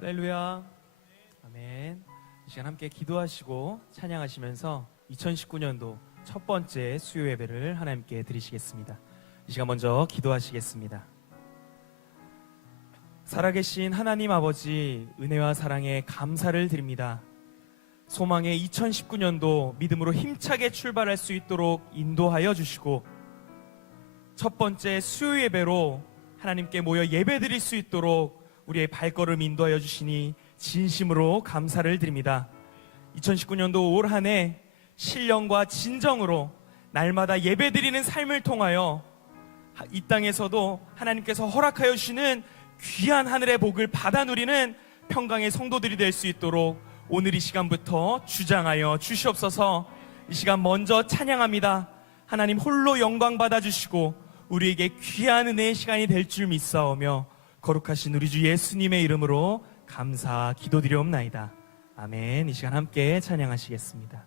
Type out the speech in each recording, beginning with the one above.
할렐루야. 아멘. 이 시간 함께 기도하시고 찬양하시면서 2019년도 첫 번째 수요 예배를 하나님께 드리시겠습니다. 이 시간 먼저 기도하시겠습니다. 살아계신 하나님 아버지, 은혜와 사랑에 감사를 드립니다. 소망의 2019년도 믿음으로 힘차게 출발할 수 있도록 인도하여 주시고, 첫 번째 수요 예배로 하나님께 모여 예배드릴 수 있도록 우리의 발걸음 인도하여 주시니 진심으로 감사를 드립니다. 2019년도 올 한 해 신령과 진정으로 날마다 예배드리는 삶을 통하여 이 땅에서도 하나님께서 허락하여 주시는 귀한 하늘의 복을 받아 누리는 평강의 성도들이 될 수 있도록 오늘 이 시간부터 주장하여 주시옵소서. 이 시간 먼저 찬양합니다. 하나님 홀로 영광 받아주시고 우리에게 귀한 은혜의 시간이 될 줄 믿사오며 거룩하신 우리 주 예수님의 이름으로 감사 기도드리옵나이다. 아멘. 이 시간 함께 찬양하시겠습니다.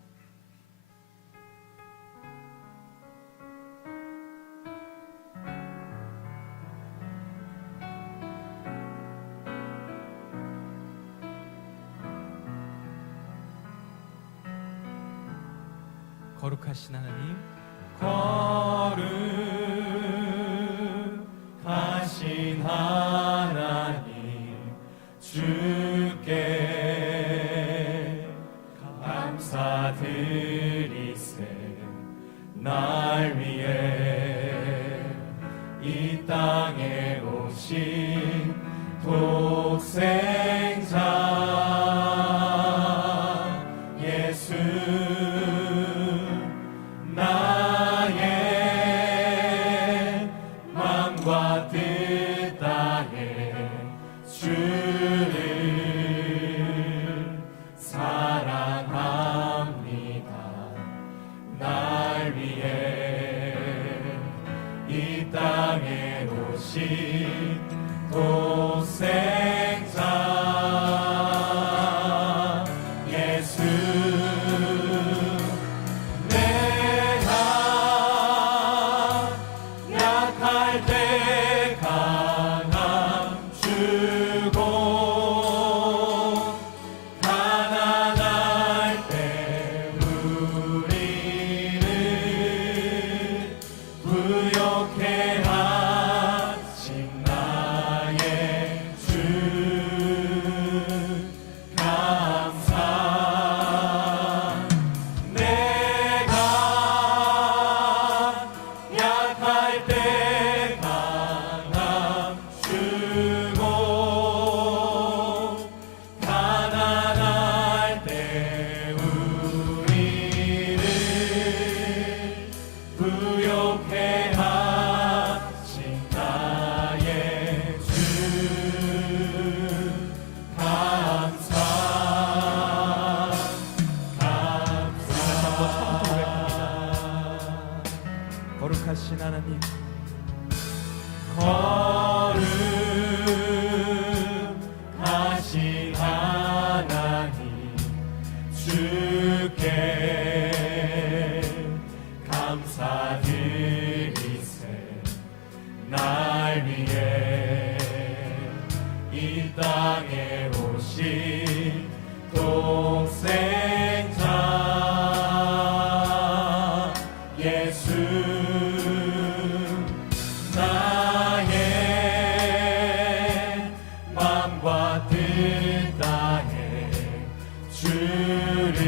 거룩하신 하나님, 거룩하신 하나님, 주께 감사드리세. 날 위해 이 땅에 오신 독생자 예수, 나의 마음과 뜻 다해 주를 사랑합니다. 날 위해 이 땅에 오신 독생자 예수, 약할 때 강함 주고 가난할 때 우리를 부욕해 하신 나의 주, 감사. 내가 약할 때 강함 주고 가난할 때 우리를 부욕해 하신 나의 주, 감사. 거룩하신 하나님, 거룩하신 하나님, 주께 감사드리세. 날 위해 이 땅에 오신 독생자 예수, 나의 마음과 뜻 다해 주를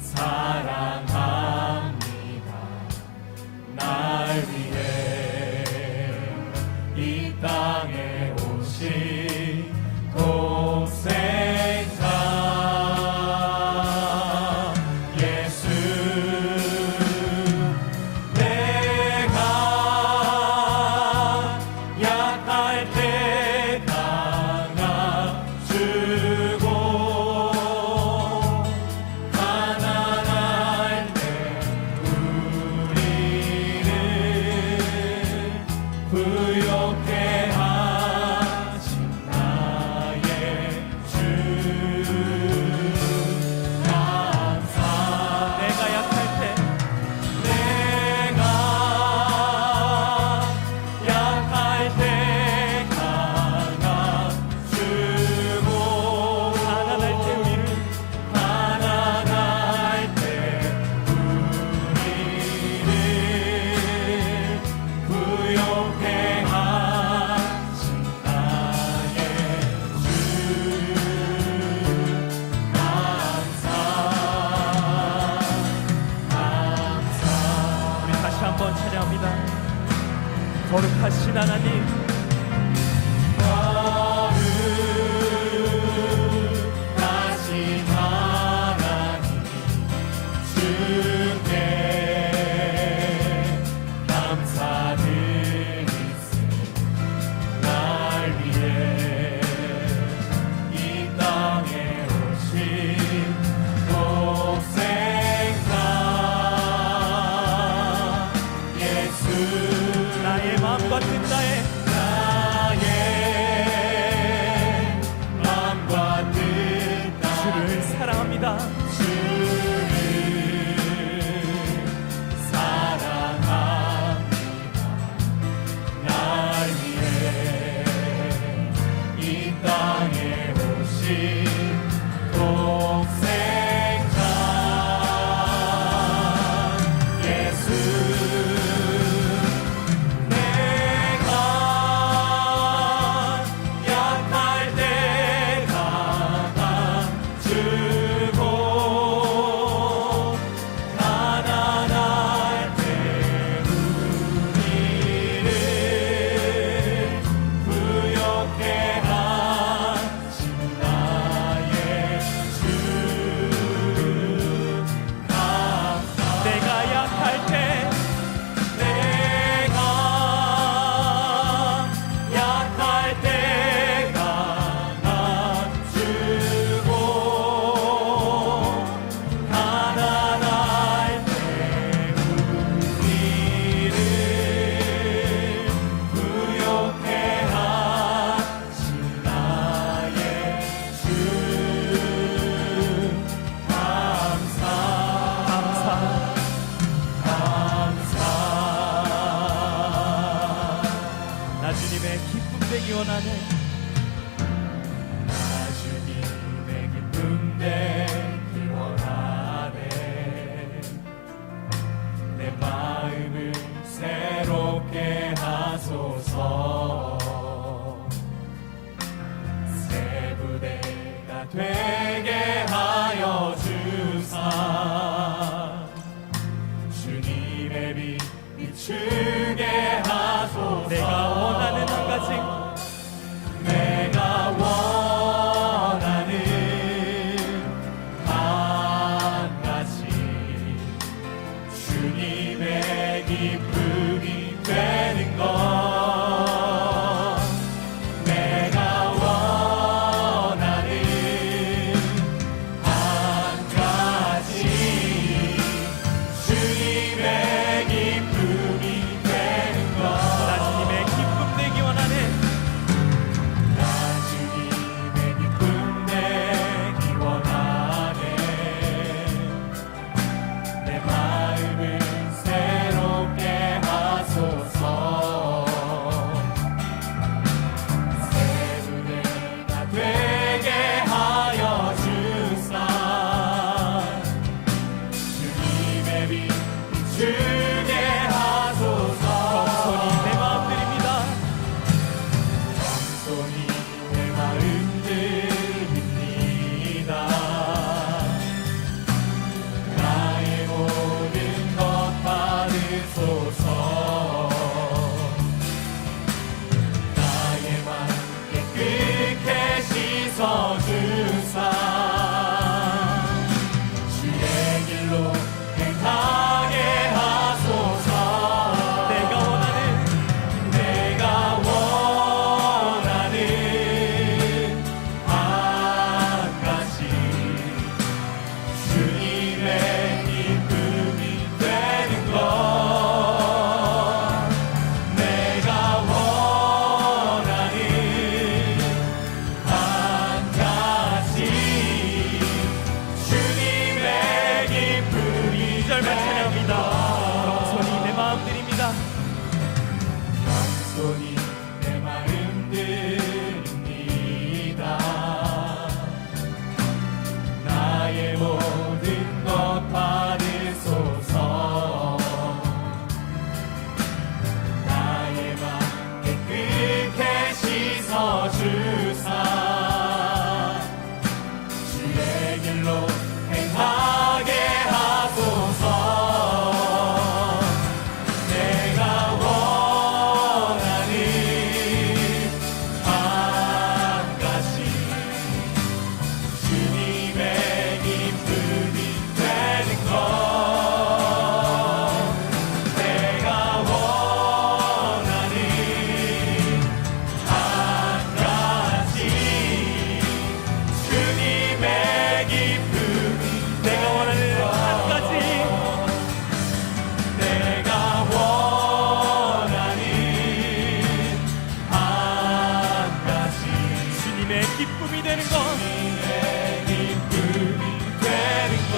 사랑합니다. 날 위해 이 땅에 오신 거룩하신 하나님, 거룩하신 하나님 주께 감사드리세. 날 위해 이 땅에 오신 독생자 예수, 나의 마음과 뜻다에 나의 마음과 뜻 주를 사랑합니다. 주를 사랑합니다. 날 위해 이 땅에 오신 독생자 예수, 내가 약할 때 강함 주고 가난할 때 우리를 부욕해 하신 나의 주 감사. 내가 약할 때 내가 약할 때 강함 주고 가난할 때 우리를 부욕해 하신 나의 주 감사. 나 주님의 기쁨 되기 원하네. 나 주님의 기쁨 되기 원하네. 내 마음을 새롭게 하소서. 새 부대가 되게 하여 주사. 주님의 빛 비추게 하소서. 내가 원하는 한 가지, 내가 원하는 한 가지, 주님의 기쁨이 되는 것. 내가 원하는 되는 것, 주님의 기쁨이 되는 것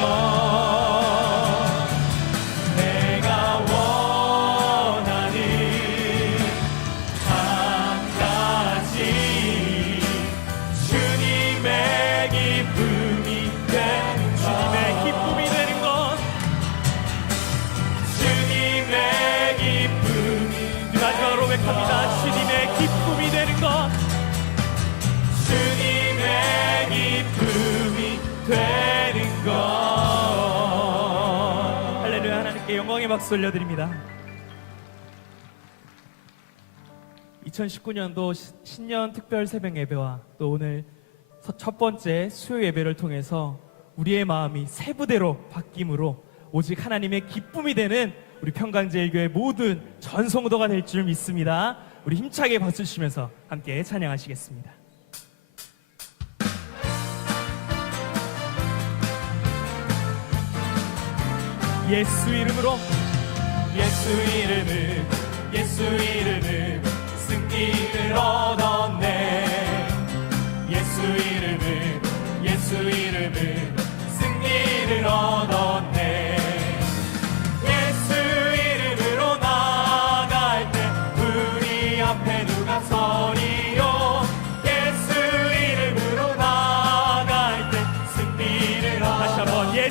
내가 원하는 한 가지 주님의 기쁨이 되는 것 주님의 기쁨이 되는 것, 주님의 기쁨이 마지막으로 고백합니다. 주님의 기쁨이 되는 것. 주님의 기쁨이 되는 것 할렐루야. 하나님께 영광의 박수 올려드립니다. 2019년도 신년 특별 새벽 예배와 또 오늘 첫 번째 수요 예배를 통해서 우리의 마음이 새 부대로 바뀜으로 오직 하나님의 기쁨이 되는 우리 평강제일교회 모든 전성도가 될 줄 믿습니다. 우리 힘차게 박수 치면서 함께 찬양하시겠습니다. 예수 이름으로, 예수 이름은 승리를 얻었네 예수 이름은 승리를 얻었네 예수 이름으로 나아갈 때 우리 앞에 누가 서리요 예수 이름으로 나아갈 때 승리를 다시 한번 얻었네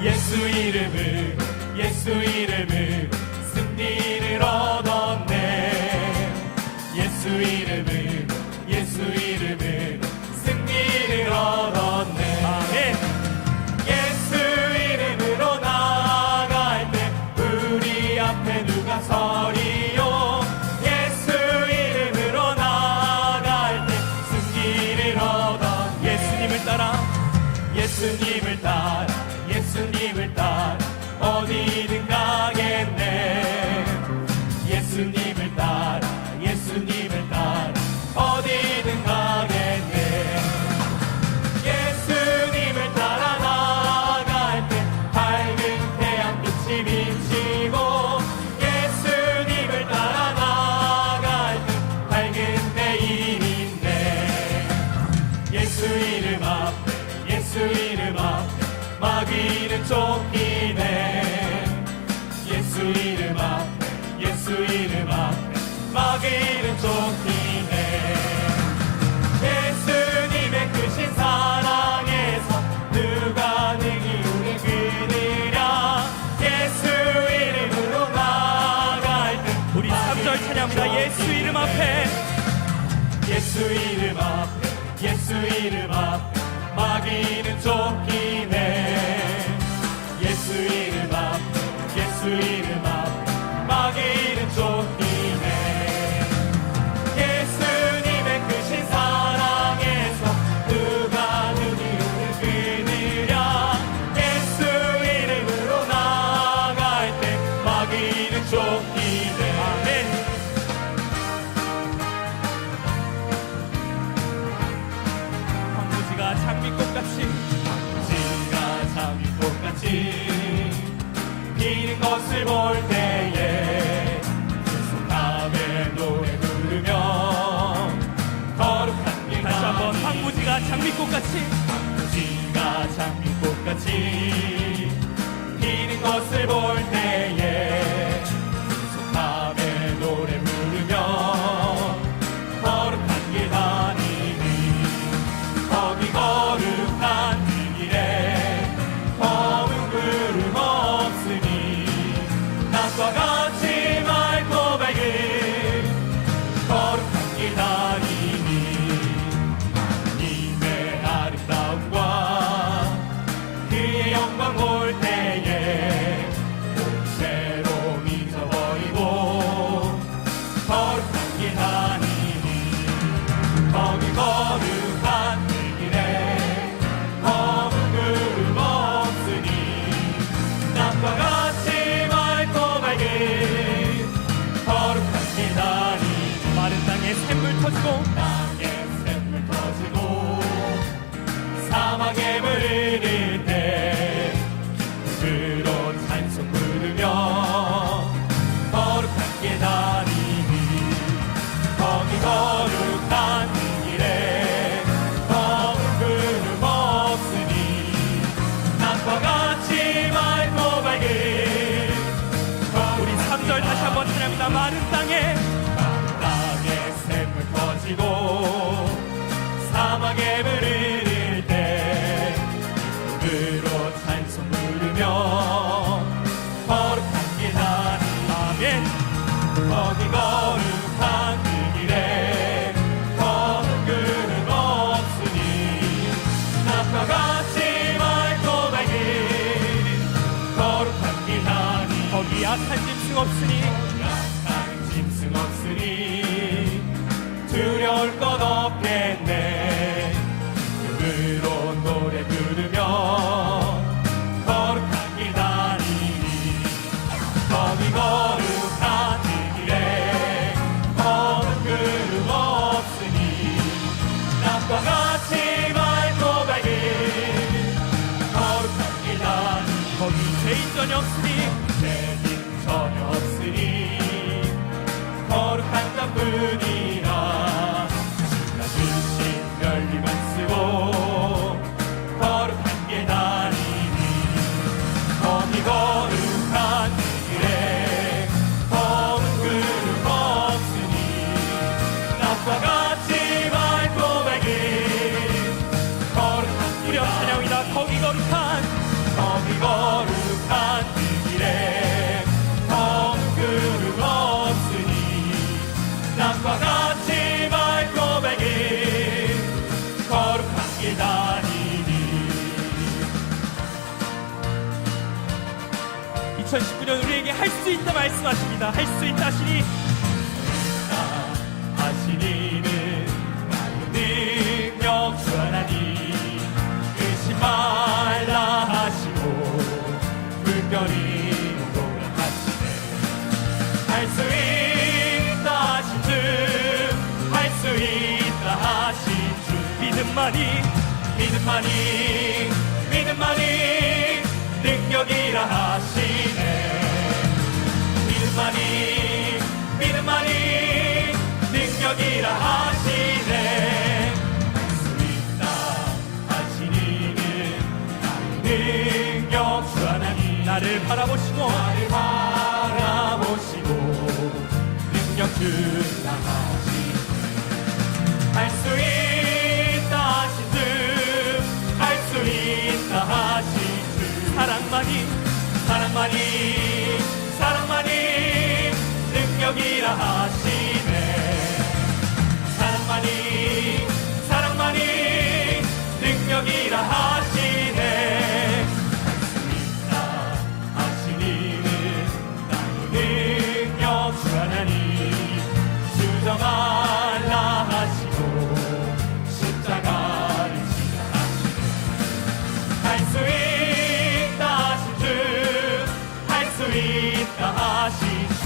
예수 이름으로, 예수 이름은 승리를 얻었네 예수 이름은 승리를 얻었네 아멘. 예수 이름으로 나아갈 때 우리 앞에 누가 서리요 예수 이름으로 나아갈 때 승리를 얻었네 예수님을 따라, 예수님을 따라 어디든 가겠네 예수님을 따라 어디든 가겠네 예수님을 따라 나아갈 때 밝은 태양빛이 비치고 예수님을 따라 나아갈 때 밝은 내일인데 예수 이름 앞에 마귀는 쫓기네 예수 이름 앞에 마귀는 쫓기네 예수님의 크신 사랑에서 누가 능히 우리 끊으랴 예수 이름으로 나아갈 때 우리 3절 찬양합니다. 예수 이름 앞에, 예수 이름 앞에 마귀는 쫓기네 예수 이름 앞에 마귀는 쫓기네 예수님의 크신 사랑에서 누가 능히 우리를 끊으랴 예수 이름으로 나아갈 때 마귀는 쫓기네 아멘. 황무지가 장미꽃같이, 지가 장미꽃같이 피는 것을 볼 때에 계속함에 노래 부르며 거룩한 길 다시 한번 황무지가 장미꽃같이, 지가 장미꽃같이 피는 것을 볼 때에 계속함에 노래 부르며 거룩한 길 다니니 거기 거룩한 그 길에 검은 구름 없으니 낮과 같이 맑고 밝은 거룩한 길 다니니 하나님의 아름다움과 그의 영광 볼 때에 공채로 잊어버리고 거룩한 길 다니니 거기 거룩한 그 길에 검은 구름 없으니 낮과 같이 맑고 밝은 거룩한 길 다니니 마른 땅에 샘물 터지고, 땅에 샘물 터지고 사막에 물 흐를 때 그로 찬송 부르며 거룩한 길 다니니 거기 거룩한 그 길에 찬양합니다. 마른 땅에 샘물 터지고 사막에 물을 때 눈으로 찬송 부르며 거룩한 길 다니 아멘. 거기 거룩한 그 길에 검은 그릇 없으니 낮과 같이 맑고 밝은 거룩한 길 다니 거기 악한 짐승 없으니 약한 짐승 없으니 두려울 것 없겠네 눈으로 노래 부르며 거룩한 길 다니니 거기 거룩한 그 길에 검은 그릇 없으니 낮과 같이 맑고 밝은 거룩한 길 다니니 거기 죄인전이 없으니 죄인 전혀 없으니 거룩한 땅뿐이라 주가 주신 멸리만 쓰고 거룩한 길 다니니 거기 거룩한 길에 검은 그릇 없으니 낮과 같이 맑고 밝은 거룩한 길 우리 찬양합니다. 거기 거룩한 거기 거룩한 그 길에 검은 그릇 없으니 낮과 같이 맑고 밝은 거룩한 길 다니니 2019년 우리에게 할 수 있다 말씀하십니다. 할 수 있다 하시니 하시니는 나의 능력 주 하나님 의심 말라 하시고 불편히 오라 하시네 할 수 있다 하신 주 할 수 있다 하신 주 믿음만이 믿음만이 능력이라 하시네 믿음만이 능력이라 하시네 할 수 있다 하시니는 나의 능력 주 하나님 나를 바라보시고 나를 바라보시고 능력 주라 하시네 할 수 있다 하신 주할 수 있다 하신 주 사랑만이 능력이라 하시네 사랑만이 능력이라 하시네 할 수 있다 하시니는 나의 능력 주 하나님 주저 말라 하시고 십자가를 지라 하시네 할 수 있다 하신 주할 수 있다 하신 주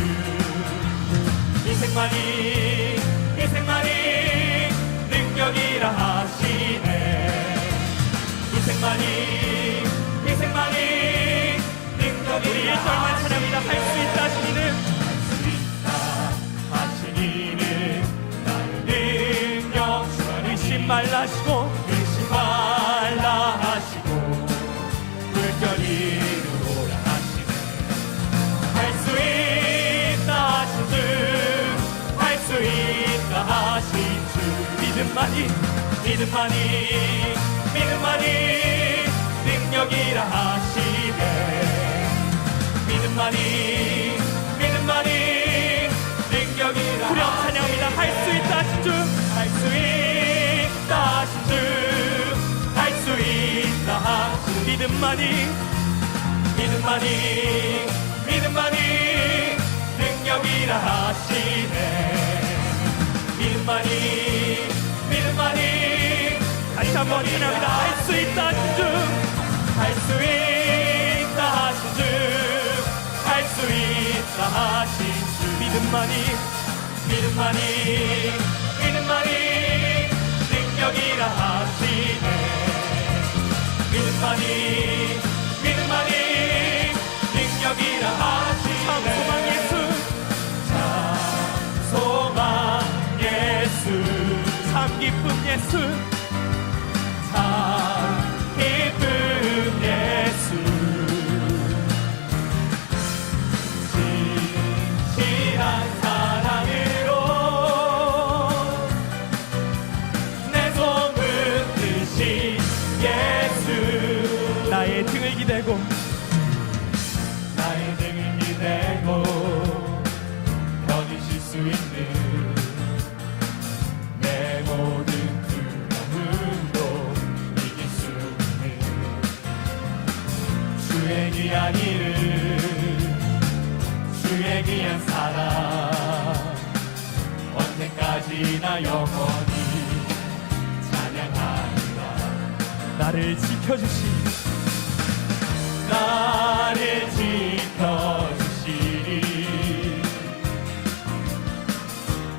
인생만이 능력이라 하시네 인생만이 능력이라 우리 일절만 찬양합니다. 할 수 있다 하시니는 하시니는 나의 능력 주 하나님 의심 말라 하시고 의심 말라 하시고 불편히 오라 하시네 할 수 있다 하신 주할 수 있다 하신 주 믿음만이 능력이라 하시네 믿음만이 능력이라 후렴 찬양합니다. 할 수 있다 하신 주 할 수 있다 하신 주할 수 있다 하신 믿음만이 능력이라 하시네 믿음만이 다시 한번 찬양합니다. 할 수 있다 하신 주 할 수 있다 하신 주할 수 있다 하신 주 믿음만이 능력이라 하시네 믿음만이 능력이라 하시네 참 소망 예수 참 소망 예수 참 기쁨 예수 참 기쁨 예수 진실한 때까지 나 영원히 찬양하리라. 나를 지켜주신 나를 지켜주시리.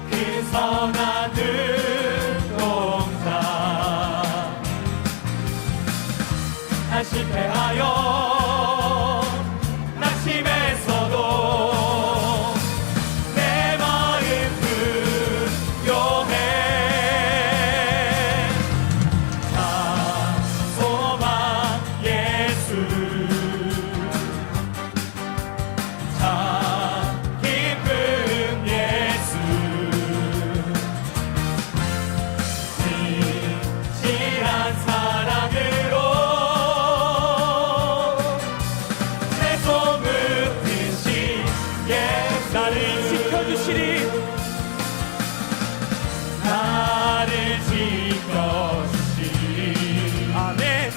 그 선한 눈동자 나 실패하여 낙심했어도 내 마음 부요해. 자 소망 예수, 자 기쁨 예수, 진실한 사랑으로 내 소문 드신 예수. 나를 지켜주시리. 나를 지켜주시리. 아멘.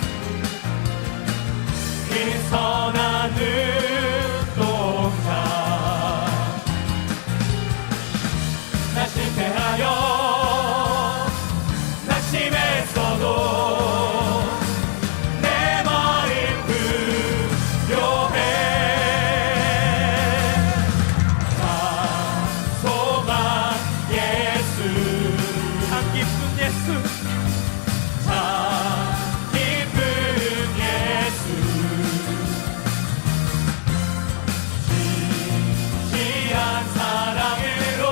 그 선한 눈동자 나 실패하여 낙심했어도 내 마음 부요해. 자 소망 예수, 참 기쁜 예수. 자 기쁨 예수, 진실한 사랑으로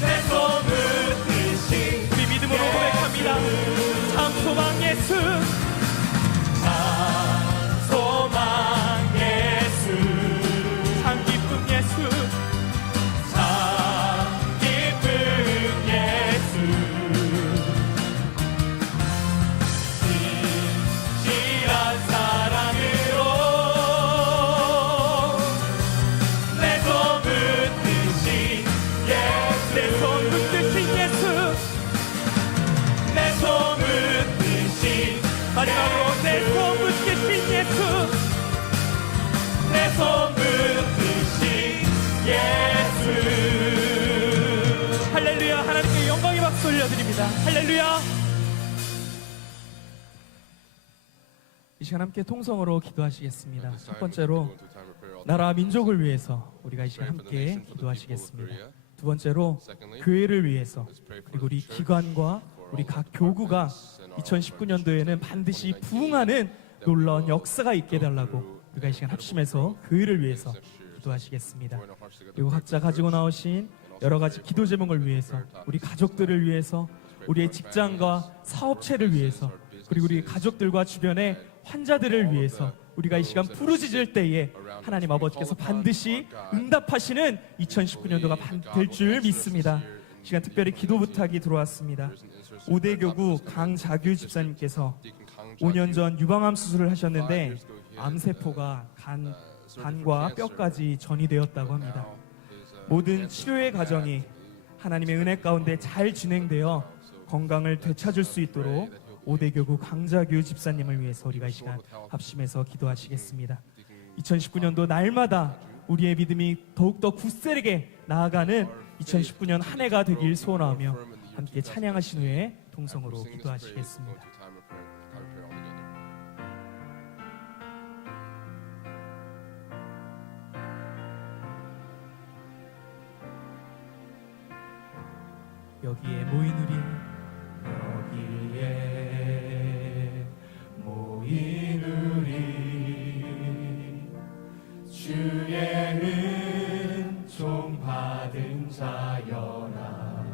내 소문 드신 우리 믿음으로 고백합니다. 참 소망 예수. 자 소망 예수, 참 기쁜 예수. 자 기쁨 예수, 진실한 사랑으로 내 소문 드신 예수, 내 손 붙드신 예수. 내 소문 드신 마지막으로 내 손 붙드신 예수. 내 소문 드신 예수. 할렐루야. 하나님께 영광의 박수 올려드립니다. 할렐루야. 이 시간 함께 통성으로 기도하시겠습니다. 첫 번째로 나라 민족을 위해서 우리가 이 시간 함께 기도하시겠습니다. 두 번째로 교회를 위해서, 그리고 우리 기관과 우리 각 교구가 2019년도에는 반드시 부흥하는 놀라운 역사가 있게 해달라고 우리가 이 시간 합심해서 교회를 위해서 기도하시겠습니다. 그리고 각자 가지고 나오신 여러 가지 기도 제목을 위해서, 우리 가족들을 위해서, 우리의 직장과 사업체를 위해서, 그리고 우리 가족들과 주변의 환자들을 위해서 우리가 이 시간 부르짖을 때에 하나님 아버지께서 반드시 응답하시는 2019년도가 될 줄 믿습니다. 이 시간 특별히 기도 부탁이 들어왔습니다. 5대 교구 강자규 집사님께서 5년 전 유방암 수술을 하셨는데 암세포가 간과 뼈까지 전이 되었다고 합니다. 모든 치료의 과정이 하나님의 은혜 가운데 잘 진행되어 건강을 되찾을 수 있도록 5대 교구 강자규 집사님을 위해서 우리가 이 시간 합심해서 기도하시겠습니다. 2019년도 날마다 우리의 믿음이 더욱더 굳세게 나아가는 2019년 한 해가 되길 소원하며 함께 찬양하신 후에 동성으로 기도하시겠습니다. 여기에 모인 우리, 여기에 모인 우리 주의 은총 받은 자여라.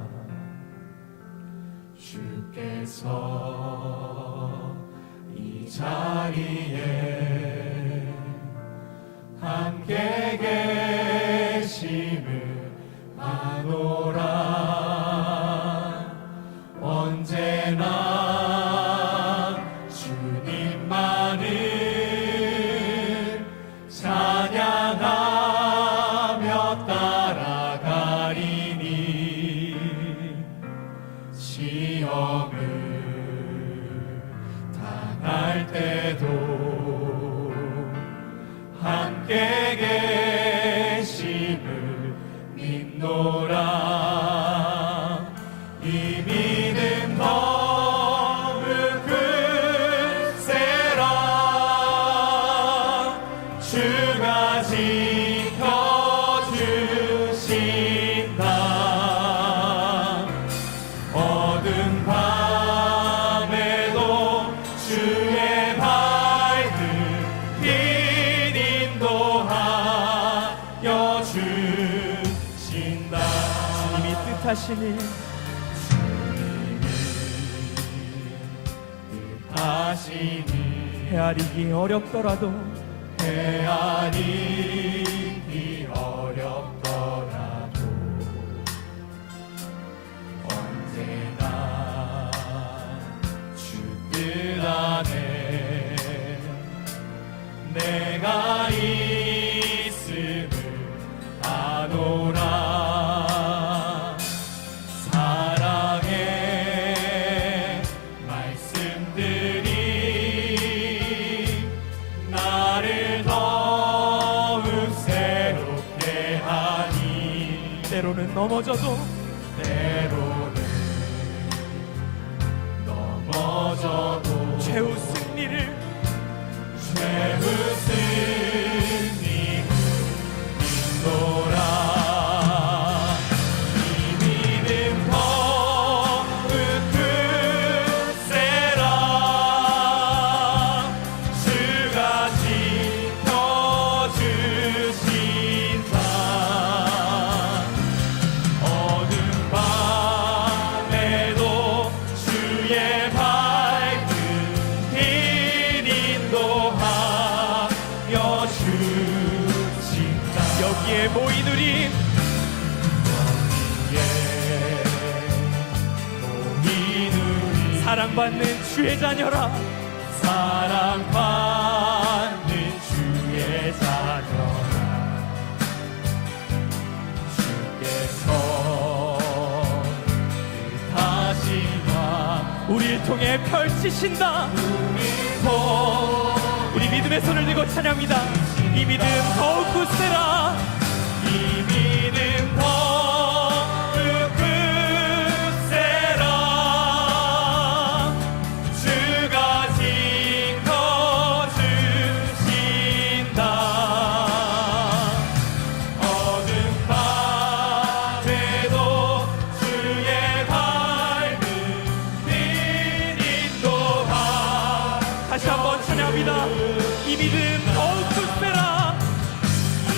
주께서 이 자리에 함께 계심을 아노라. 언제나 주님만을 찬양하며 따라가리니 시험을 당할 때도 함께 계심을 있노라. 이 믿음 더욱 크세라. 주가 지켜주신다. 어두운 밤에도 주의 밝은 빛 인도하여 주신다. 주님이 뜻하시니 하시니 헤아리기 어렵더라도 헤아리기 어렵더라도 언제나 주 뜻 안에 내가 있음을 아노라. 사랑의 말씀들이 나를 더욱 새롭게 하니. 때로는 넘어져도 때로는 넘어져도 최후 승리를 최후 승리를 믿노라. 이 믿음 더욱 크세라. 주가 지켜주신다. 어두운 밤에도 주의 밝은 빛 인도하여 주신다. 여기에 모인 우리 예, 모인 우리 사랑받는 주의 자녀라. 사랑받는 주의 자녀라. 주께서 뜻하시나 우리를 통해 펼치신다. 우리 믿음의 손을 들고 찬양합니다. 이 믿음 더욱 굳세라. 이 믿음 더욱 크세라. 주가 지켜주신다. 어두운 밤에도 주의 밝은 빛 인도하. 다시 한번 찬양합니다. 이 믿음 더욱 굳세라. 이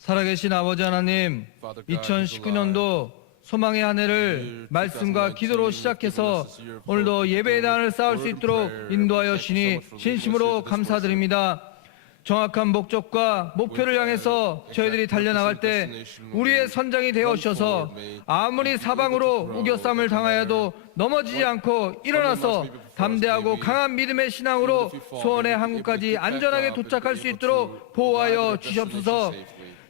살아계신 아버지 하나님, 2019년도 소망의 한 해를 말씀과 기도로 시작해서 오늘도 예배의 단을 쌓을 수 있도록 인도하여 주시니 진심으로 감사드립니다. 정확한 목적과 목표를 향해서 저희들이 달려나갈 때 우리의 선장이 되어 주셔서 아무리 사방으로 우겨쌈을 당하여도 넘어지지 않고 일어나서 담대하고 강한 믿음의 신앙으로 소원의 한국까지 안전하게 도착할 수 있도록 보호하여 주시옵소서.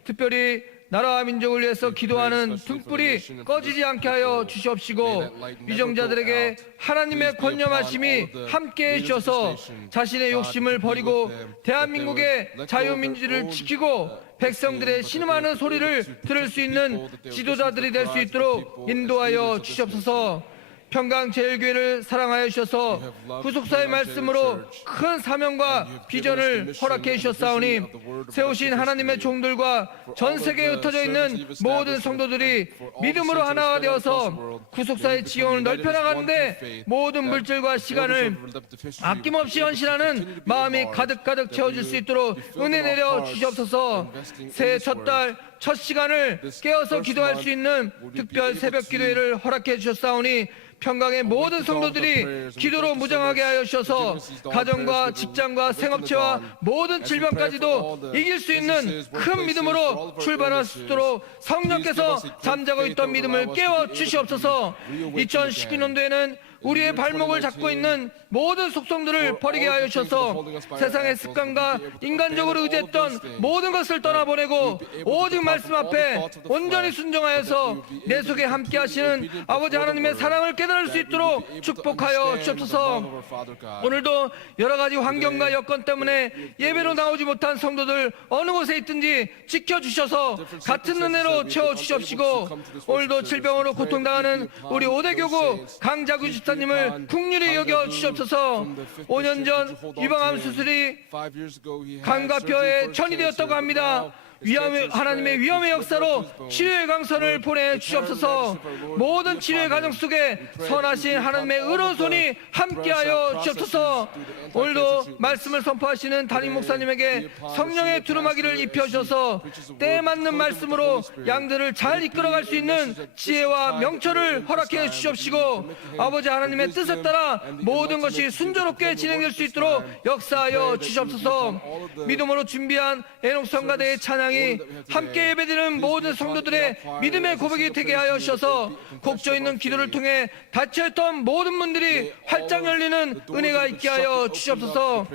특별히 나라와 민족을 위해서 기도하는 등불이 꺼지지 않게 하여 주시옵시고, 위정자들에게 하나님의 권념하심이 함께해 주셔서 자신의 욕심을 버리고 대한민국의 자유민주를 지키고 백성들의 신음하는 소리를 들을 수 있는 지도자들이 될 수 있도록 인도하여 주시옵소서. 평강제일교회를 사랑하여 주셔서 구속사의 말씀으로 큰 사명과 비전을 허락해 주셨사오니 세우신 하나님의 종들과 전 세계에 흩어져 있는 모든 성도들이 믿음으로 하나가 되어서 구속사의 지형을 넓혀나가는데 모든 물질과 시간을 아낌없이 헌신하는 마음이 가득가득 채워질 수 있도록 은혜 내려 주시옵소서. 새해 첫 달 첫 시간을 깨어서 기도할 수 있는 특별 새벽 기도회를 허락해 주셨사오니 평강의 모든 성도들이 기도로 무장하게 하여 주셔서 가정과 직장과 생업체와 모든 질병까지도 이길 수 있는 큰 믿음으로 출발할 수 있도록 성령께서 잠자고 있던 믿음을 깨워 주시옵소서. 2019년도에는 우리의 발목을 잡고 있는 모든 속성들을 버리게 하여 주셔서 세상의 습관과 인간적으로 의지했던 모든 것을 떠나보내고 오직 말씀 앞에 온전히 순종하여서 내 속에 함께 하시는 아버지 하나님의 사랑을 깨달을 수 있도록 축복하여 주옵소서. 오늘도 여러 가지 환경과 여건 때문에 예배로 나오지 못한 성도들 어느 곳에 있든지 지켜주셔서 같은 은혜로 채워주시옵시고, 오늘도 질병으로 고통당하는 우리 오대교구 강자구 집사님을 긍휼히 여겨 주시옵소서. 5년 전 유방암 수술이 간과 뼈에 전이 되었다고 합니다. 하나님의 위엄의 역사로 치료의 강선을 보내주시옵소서. 모든 치료의 과정 속에 선하신 하나님의 의로운 손이 함께하여 주옵소서. 오늘도 말씀을 선포하시는 담임 목사님에게 성령의 두루마기를 입혀주셔서 때에 맞는 말씀으로 양들을 잘 이끌어갈 수 있는 지혜와 명철을 허락해 주시옵시고, 아버지 하나님의 뜻에 따라 모든 것이 순조롭게 진행될 수 있도록 역사하여 주시옵소서. 믿음으로 준비한 애녹성가대의 찬양 함께 예배드리는 모든 성도들의 믿음의 고백이 되게 하여 주셔서 곡조 있는 기도를 통해 닫혀있던 모든 문들이 활짝 열리는 은혜가 있게 하여 주시옵소서.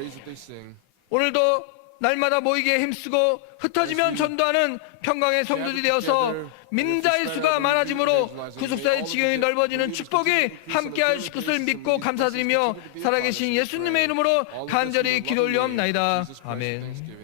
오늘도 날마다 모이기에 힘쓰고 흩어지면 전도하는 평강의 성도들이 되어서 믿는 자의 수가 많아지므로 구속사의 지경이 넓어지는 축복이 함께할 것을 믿고 감사드리며 살아계신 예수님의 이름으로 간절히 기도 올리옵나이다. 아멘.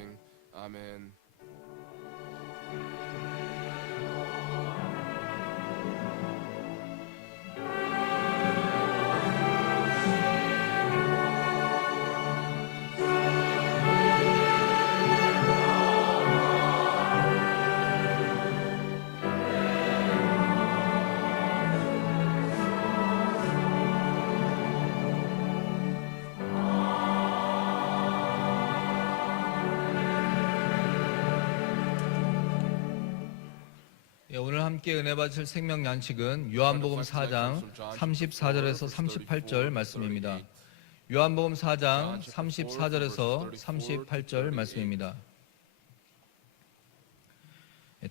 오늘 함께 은혜 받으실 생명 양식은 요한복음 4장 34절에서 38절 말씀입니다. 요한복음 4장 34절에서 38절 말씀입니다.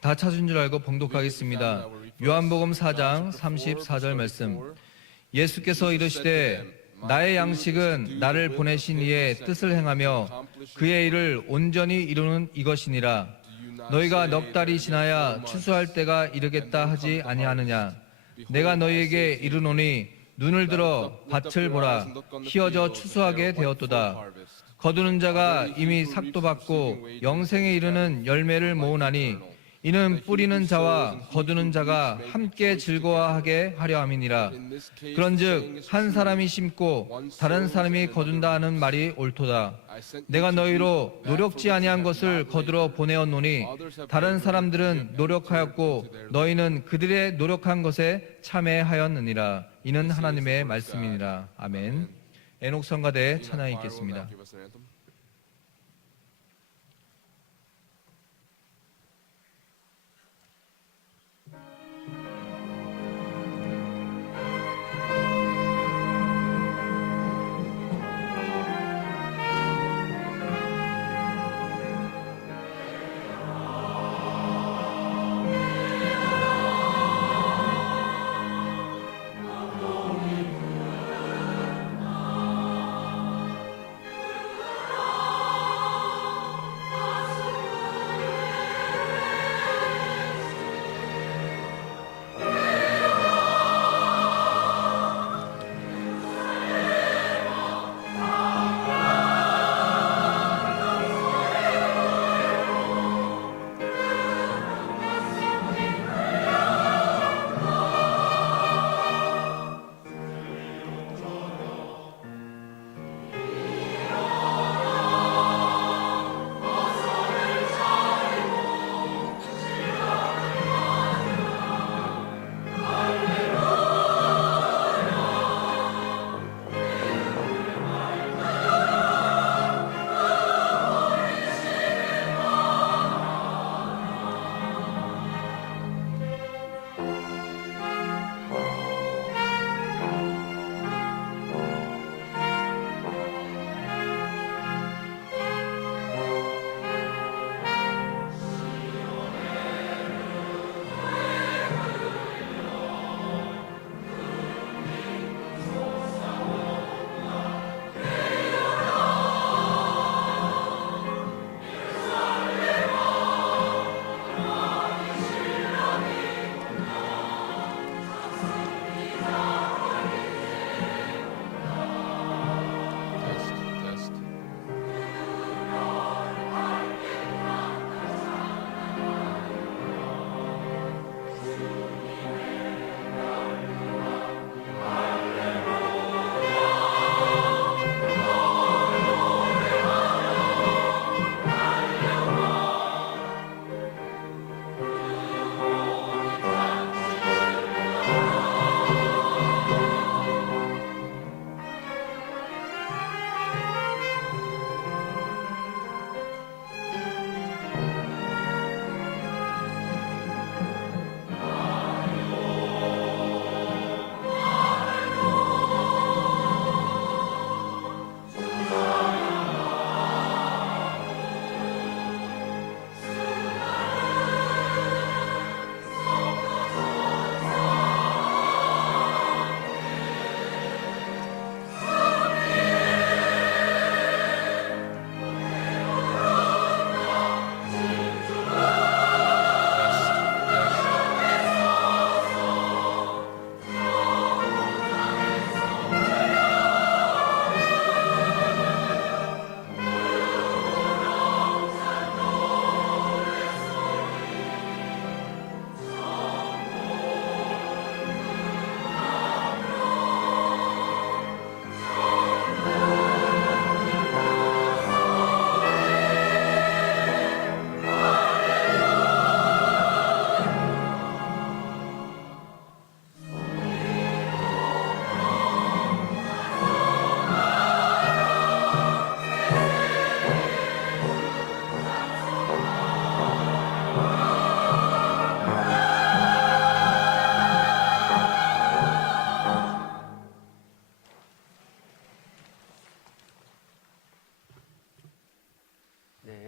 다 찾은 줄 알고 봉독하겠습니다. 요한복음 4장 34절 말씀. 예수께서 이르시되 나의 양식은 나를 보내신 이의 뜻을 행하며 그의 일을 온전히 이루는 이것이니라. 너희가 넉 달이 지나야 추수할 때가 이르겠다 하지 아니하느냐. 내가 너희에게 이르노니 눈을 들어 밭을 보라. 희어져 추수하게 되었도다. 거두는 자가 이미 삭도 받고 영생에 이르는 열매를 모으나니 이는 뿌리는 자와 거두는 자가 함께 즐거워하게 하려 함이니라. 그런즉 한 사람이 심고 다른 사람이 거둔다 하는 말이 옳도다. 내가 너희로 노력지 아니한 것을 거두러 보내었노니 다른 사람들은 노력하였고 너희는 그들의 노력한 것에 참여하였느니라. 이는 하나님의 말씀이니라. 아멘. 애녹성가대 찬양이 있겠습니다.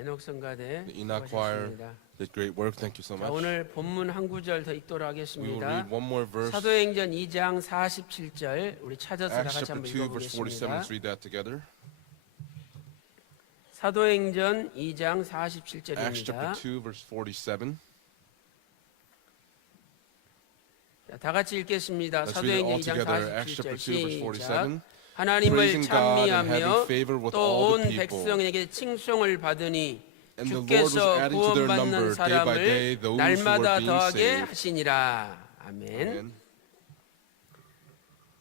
에녹 성가대 The Enoch Choir 수고하셨습니다. did great work. Thank you so 자, much. 오늘 본문 한 구절 더 읽도록 We will 하겠습니다. read one more verse. 사도행전 2장 47절 우리 찾아서 다 Acts 같이 chapter 한번 2, verse 47. 읽어보겠습니다. Let's read that together. 사도행전 2장 Acts chapter 47절입니다. 2, verse 47. 다 같이 읽겠습니다. Let's read it all 사도행전 2장 together. Acts chapter 2, 47절 verse 시작. 47. 하나님을 Praising God and 찬미하며 having favor with 또 all 온 the people. 백성에게 칭송을 받으니 And the Lord was 주께서 adding to their number 구원받는 day by day 사람을 those who 날마다 were being 더하게 saved. 하시니라. 아멘. Amen.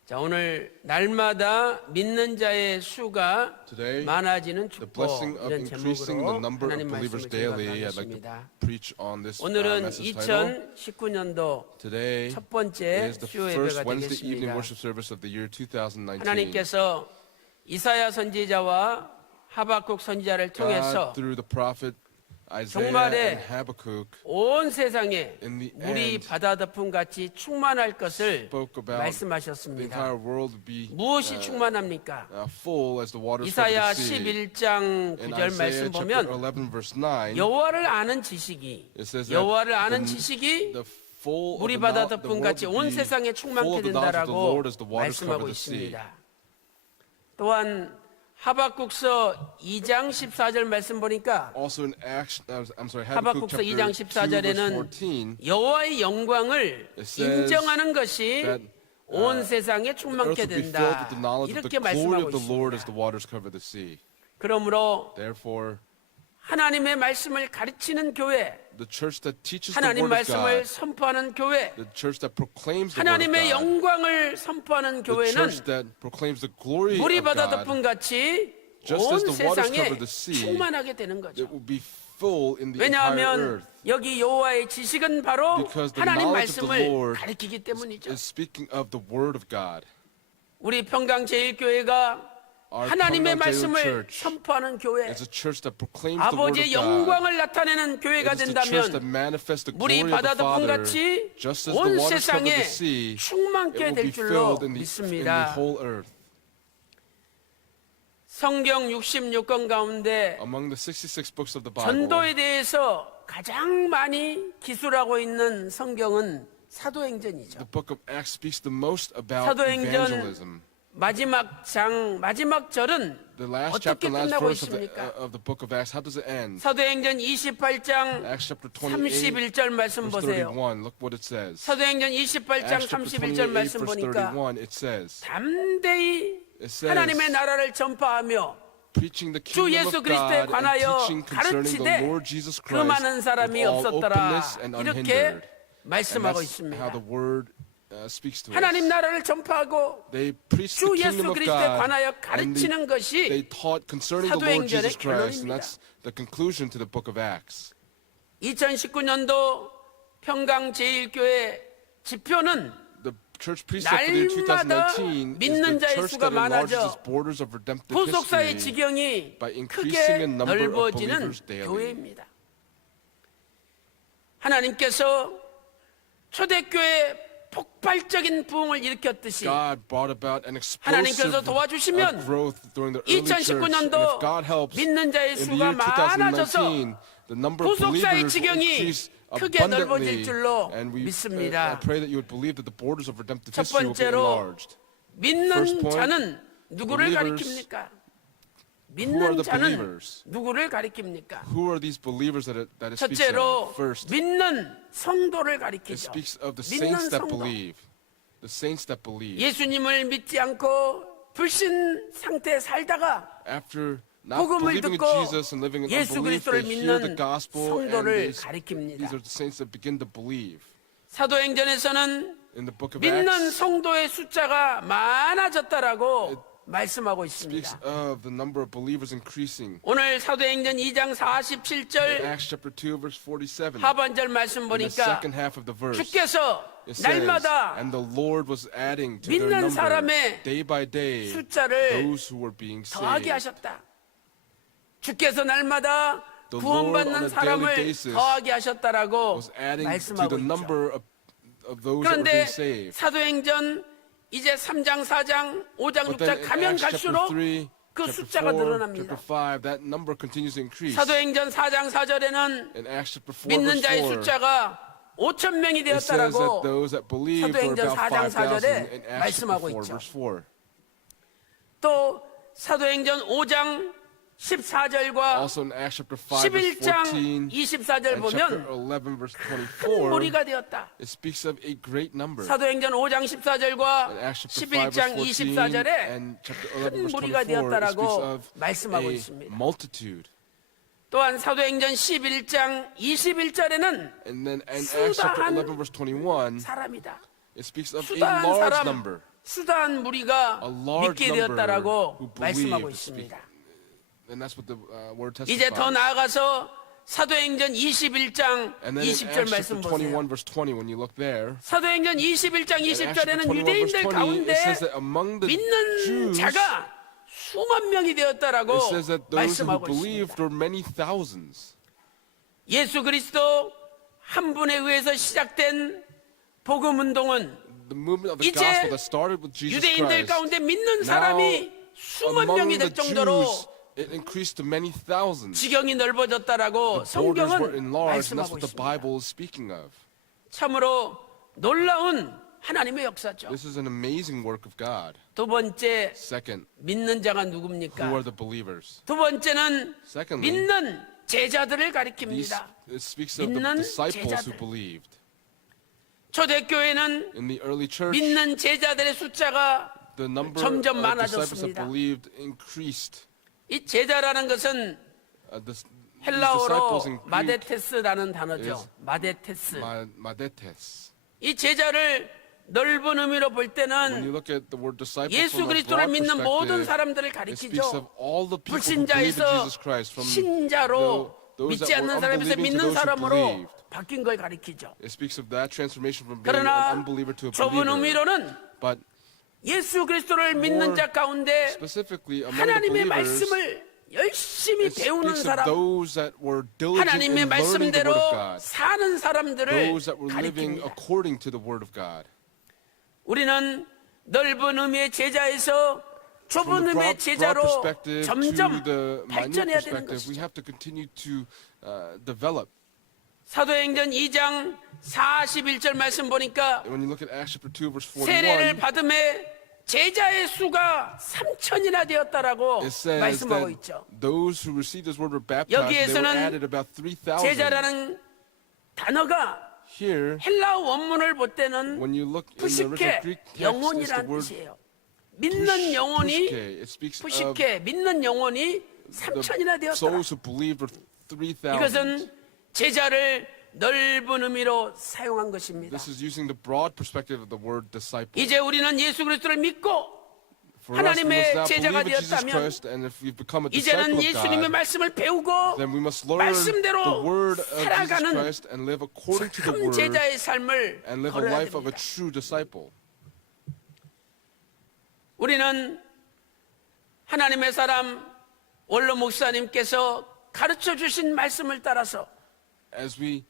자, 오늘 날마다 믿는 자의 수가 Today, 많아지는 the 축복 blessing of 이런 increasing the 제목으로 number of 하나님 believers 말씀을 daily, I'd like to 전하겠습니다. preach on this 오늘은 message title. 2019년도 Today 첫 번째 is the 수요 first 예배가 Wednesday evening 되겠습니다. worship service of the year 2019. 하나님께서 이사야 선지자와 하박국 선지자를 통해서 God, through the prophet Isaiah 종말에 and Habakkuk, 온 세상에 in the 물이 end, 바다덮음 같이 충만할 것을 spoke about the 말씀하셨습니다. entire world would be 무엇이 충만합니까? full as the waters cover 이사야 the sea. 11장 In 9절 Isaiah 말씀 chapter 보면 11 verse 9, 여호와를 아는 지식이 it says that 여호와를 아는 the 지식이 full of 물이 the 바다덮음 world 같이 would 온 be 세상에 full 충만케 of the knowledge of the 된다라고 Lord as the waters cover 말씀하고 the sea. 있습니다. 또한 하박국서 2장 14절 말씀 보니까 Also in Acts, Habakkuk 하박국서 chapter 2장 2 verse 14절에는 14, 여호와의 영광을 It says 인정하는 것이 that, 온 세상에 the earth 충만케 will be filled 된다. with the knowledge of 이렇게 the glory 말씀하고 of the Lord as 있습니다. the waters cover the sea. 그러므로 Therefore, 하나님의 말씀을 가르치는 교회, the church that teaches the 하나님 word of 말씀을 God, 선포하는 교회, the church that proclaims the word of 하나님의 God, 영광을 선포하는 the 교회는 church that proclaims the glory 물이 of God, 바다덮음 같이 just 온 as the waters 세상에 cover the sea, 충만하게 되는 거죠. it will be full in the entire 왜냐하면 earth. 여기 여호와의 지식은 바로 Because the 하나님 knowledge of the 말씀을 Lord 가리키기 때문이죠. is speaking of the word of God. 우리 평강제일교회가 Our 하나님의 Pyongyang Jail 말씀을 Church 선포하는 교회, is a church that proclaims the word of 아버지의 God. 영광을 나타내는 교회가 It is the church that 된다면 manifests the 물이 glory of the 바다덮음 Father, 같이 just as the 온 waters cover 세상에 the sea. It 충만케 will 될 be 줄로 filled in the 믿습니다. whole earth. 성경 66권 가운데 Among the 66 books of the Bible, 전도에 대해서 가장 많이 기술하고 있는 성경은 사도행전이죠. the book of Acts speaks the most about 사도행전 evangelism. 마지막 장 마지막 절은 The last 어떻게 chapter, last 끝나고 verse 있습니까? of the book of Acts, how does it end? 사도행전 28장 Acts chapter 28, 31절 말씀 verse 보세요. 31. Look what it says. 사도행전 28장 Acts chapter 28, 31절 말씀 verse 보니까 31, it says, 담대히 It says, 하나님의 나라를 전파하며 preaching the 주 kingdom 예수 of 그리스도에 God and 관하여 teaching concerning the 가르치되 Lord Jesus 그 Christ 많은 사람이 with all 없었더라. openness and 이렇게 unhindered. And 말씀하고 that's how 있습니다. the word speaks to 하나님 us. 나라를 전파하고 They preached 주 the 예수 kingdom of 그리스도에 God 관하여 and 가르치는 they 것이 taught concerning the Lord Jesus 사도행전의 Christ. And 결론입니다. that's the conclusion to the book of Acts. 2019년도 평강제일교회 지표는 The church precept for the year 날마다 2019 is 믿는 the 자의 church 수가 that enlarges 많아져 its borders of redemptive 부속사의 history 지경이 by 크게 increasing in number of 넓어지는 believers daily. 교회입니다. 하나님께서 초대교회 폭발적인 부흥을 일으켰듯이 God brought about an 하나님께서 explosive 도와주시면 growth during the early church. And 2019년도 if God helps, 믿는 자의 in the 수가 year 2019, 많아져서 the number of 부속사의 believers will 지경이 increase 크게 넓어질 abundantly. 줄로 And I 믿습니다. pray that you would believe that the borders of redemptive 첫 history will be 번째로 enlarged. First 믿는 point, 자는 누구를 believers, 가리킵니까? who are 믿는 the 자는 believers? 누구를 가리킵니까? Who are these believers that it speaks 첫째로 of? First, 믿는 성도를 it 가리키죠. speaks of the 믿는 saints that 성도. believe. The saints that believe. 예수님을 믿지 않고 불신 상태에 살다가 After not 복음을 believing in 듣고 Jesus and living in 예수 unbelief, 그리스도를 they hear the 믿는 gospel and 성도를 these 가리킵니다. are the saints that begin to believe. 사도행전에서는 In the book of 믿는 Acts, 성도의 숫자가 많아졌다라고 말씀하고 speaks 있습니다. of the number of believers increasing. 오늘 사도행전 2장 In 47절 Acts chapter 2, verse 47, 하반절 말씀 in the 보니까 second half of the verse, 주께서 it says, 날마다 and the Lord was adding to their 믿는 number 사람의 day by day 숫자를 those who were being 더하게 saved. 하셨다. 주께서 날마다 The Lord on 구원받는 a daily 사람을 basis 더하게 하셨다라고 Was adding to 말씀하고 the 있죠. number of those that were 그런데 being saved. 사도행전 이제 3장, 4장, 5장, But then 6장 in 가면 Acts chapter 갈수록 3, 그 chapter 숫자가 4, 늘어납니다. chapter 5, that number continues to increase. 사도행전 4장 4절에는 In Acts chapter 4, 믿는 verse 자의 4, 숫자가 5천 명이 it says that 되었다라고 those that believed were 사도행전 about 4장 5,000 4절에 in Acts chapter 말씀하고 4, 있죠. verse 4. 또 사도행전 5장 14절과 Also in Acts chapter 5, verse 11장 14, 24절 and chapter 보면 11, verse 큰 24, 무리가 되었다. it speaks of a great number. 사도행전 5장 In 14절과 Acts chapter 5, 11장 verse 14, 24절에 and chapter 11, 큰 verse 무리가 24, it speaks 되었다라고 of 말씀하고 a 있습니다. multitude. 또한 사도행전 11장 21절에는 And then in Acts chapter 수다한 11, verse 21, 사람이다. it speaks of a 수다한 large 사람, number. 수다한 무리가 A large 믿게 number 되었다라고 who 말씀하고 believed. 있습니다. And that's what the word 이제 더 testifies. 나아가서 사도행전 21장 And then in 20절 Acts 말씀 chapter 보세요. 21, verse 20, when you look there, 사도행전 21장 in Acts chapter 20절에는 21, verse 유대인들 20, 가운데 it says that among the 믿는 Jews, 자가 수만 명이 되었다라고 it says that those who 말씀하고 believed 있습니다. were many thousands. 예수 그리스도 한 분에 의해서 시작된 복음 운동은 The movement of the 이제 gospel that started with Jesus 유대인들 Christ, 가운데 믿는 사람이 수만 명이 among the 될 정도로 Jews, it increased to many thousands. 지경이 넓어졌다라고 The borders were 성경은 enlarged, and that's 말씀하고 what the 있습니다. Bible is speaking of. 참으로 놀라운 하나님의 역사죠. This is an amazing work of God. 두 번째, Second, 믿는 자가 who are 누굽니까? the believers? 두 번째는 Secondly, 믿는 제자들을 These, 가리킵니다. it speaks of the 믿는 disciples who 제자들. believed. 초대교회는 In the early church, 믿는 제자들의 숫자가 the number 점점 of disciples that 많아졌습니다. believed increased. 이 제자라는 것은 These 헬라어로 disciples in Greek 마데테스라는 단어죠. is 마데테스. madetes. 이 제자를 넓은 의미로 볼 When you 때는 look at the word disciple 예수 from a 그리스도를 broad 믿는 모든 perspective, 사람들을 it speaks of 가리키죠. all the people who believe in 불신자에서 Jesus Christ, from 신자로 those 믿지 that 않는 were 사람에서 unbelieving to 믿는 those who 사람으로 believed. 바뀐 걸 가리키죠. It speaks of that transformation from being 그러나 an unbeliever to a 좁은 believer. 의미로는 But 예수 그리스도를 믿는 자 가운데 specifically among the 하나님의 believers, 말씀을 열심히 it 배우는 speaks of 사람, those that were diligent 하나님의 in learning the 말씀대로 Word of God, 사는 사람들을 those that were living 가리킵니다. according to the Word of God. 우리는 넓은 의미의 제자에서 좁은 From the 의미의 broad 제자로 perspective to 점점 the minute 발전해야 되는 perspective, we 것이죠. have to continue to develop. 사도행전 2장 41절 말씀 보니까 When you look at Acts chapter 2, verse 세례를 41, 받음에 제자의 수가 3천이나 되었다라고 it says 말씀하고 that 있죠. those who received this word were baptized, they were 여기에서는 added about 3,000. 제자라는 단어가 Here, 헬라어 원문을 볼 때는 when you look in the original 푸시케 Greek text, it's the 영혼이라는 word 뜻이에요. 믿는 영혼이 pushke. It speaks of 푸시케 믿는 영혼이 the 3천이나 되었더라. souls who believed were 3,000. 이것은 제자를 넓은 의미로 사용한 것입니다. This is using the broad perspective of the word disciple. 이제 우리는 예수 그리스도를 믿고 For us, we 하나님의 must now 제자가 believe in Jesus 되었다면 Christ, and if we've become a disciple 이제는 of 예수님의 God, 말씀을 배우고 then we must learn 말씀대로 the word of Jesus 살아가는 Christ and live according to the 참 word 제자의 삶을 and live a 걸어야 life of a 됩니다. true disciple. 우리는 하나님의 사람 원로 목사님께서 가르쳐 주신 말씀을 따라서 As we